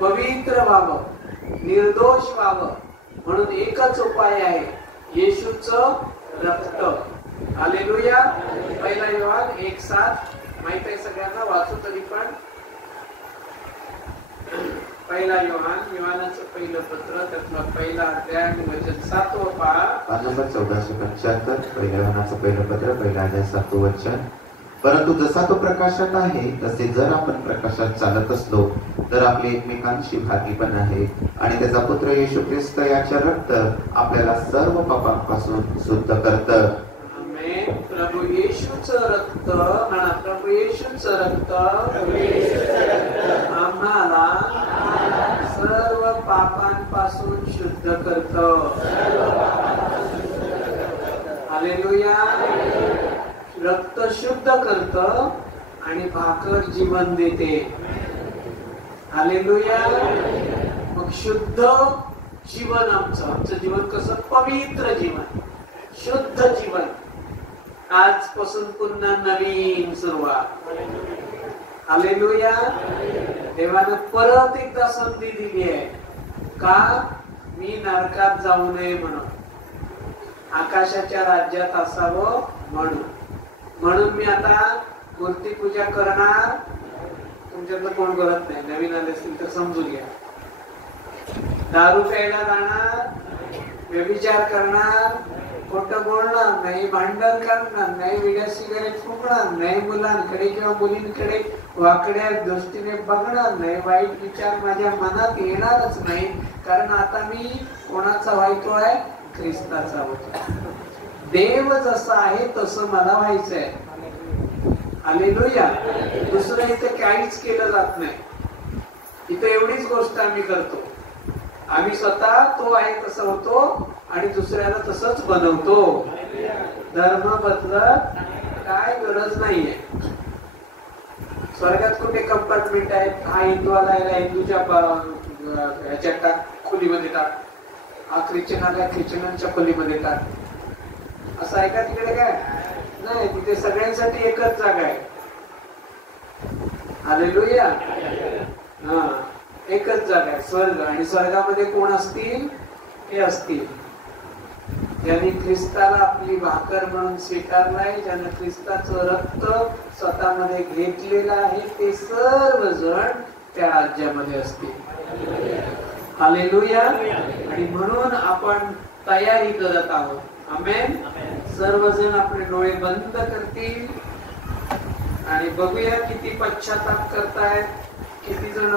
पवित्र व्हावं, निर्दोष व्हावं, म्हणून एकच उपाय आहे, येशूचं रक्त. हालेलुया. पहिला योहान 1:7 माहित आहे सगळ्यांना, वाचू तरी पण. पहिला योहानाचं पहिलं पत्र, त्यातला पहिला अध्याय आणि वचन 7 पहा. पान नंबर 1475, पहिल्या योहानाचं पहिलं पत्र, पहिला अध्याय 7 वचन. परंतु जसा तो प्रकाशात आहे तसे जर आपण प्रकाशात चालत असलो तर आपले एकमेकांशी भागीपण आहे आणि त्याचा पुत्र येशू ख्रिस्त याचे रक्त आपल्याला सर्व पापांपासून शुद्ध करतं. आमेन. प्रभू येशूचं रक्त म्हणा, प्रभू येशूचं रक्त आम्हाला सर्व पापांपासून शुद्ध करतं. हालेलुया. रक्त शुद्ध करतं आणि भाकर जीवन देते. हालेलुया. मग शुद्ध जीवन आमचं जीवन कसं? पवित्र जीवन, शुद्ध जीवन. आजपासून पुन्हा नवीन सुरुवात. हालेलुया. देवानं परत एकदा संधी दिली आहे. का? मी नरकात जाऊ नये म्हणून, आकाशाच्या राज्यात असावं म्हणून. म्हणून मी आता मूर्ती पूजा करणार. तुमच्यातलं कोण करत नाही, नवीन आले असतील तर समजून घ्या. दारू प्यायला जाणार, व्यभिचार करणार, खोटं बोलणार नाही, भांडण करणार नाही, विड्या सिगारेट फुकणार नाही, मुलांकडे किंवा मुलींकडे वाकड्या दृष्टीने बघणार नाही, वाईट विचार माझ्या मनात येणारच नाही. कारण आता मी कोणाचा व्हायचोय? ख्रिस्ताचा होतो. देव जसा आहे तसं मला व्हायचंय. हालेलुया. दुसरं इथे काहीच केलं जात नाही. इथे एवढीच गोष्ट आम्ही करतो, आम्ही स्वतः तो आहे तसं होतो आणि दुसऱ्याला तसंच बनवतो. धर्म बदलत काय गरज नाहीये. स्वर्गात कुठे कंपार्टमेंट आहेत? हा हिंदूवाला हिंदूच्या ह्याच्यात टाक, खोलीमध्ये टाक. हा ख्रिश्चन आला, ख्रिश्चनांच्या खोलीमध्ये टाक. असं आहे का तिकडे? काय नाही. तिथे सगळ्यांसाठी एकच जागा आहे. हालेलुया. हा, एकच जागा आहे, स्वर्ग. आणि स्वर्गामध्ये कोण असतील? हे असतील ज्यांनी ख्रिस्ताला आपली भाकर म्हणून स्वीकारलाय, ज्यानं ख्रिस्ताचं रक्त स्वतःमध्ये घेतलेलं आहे, ते सर्वजण त्या राज्यामध्ये असतील. हालेलुया. आणि म्हणून आपण तयारी करत आहोत. आमेन. सर्वजण आपले डोळे बंद करतील आणि बघूया किती पश्चाताप करतायत, किती जण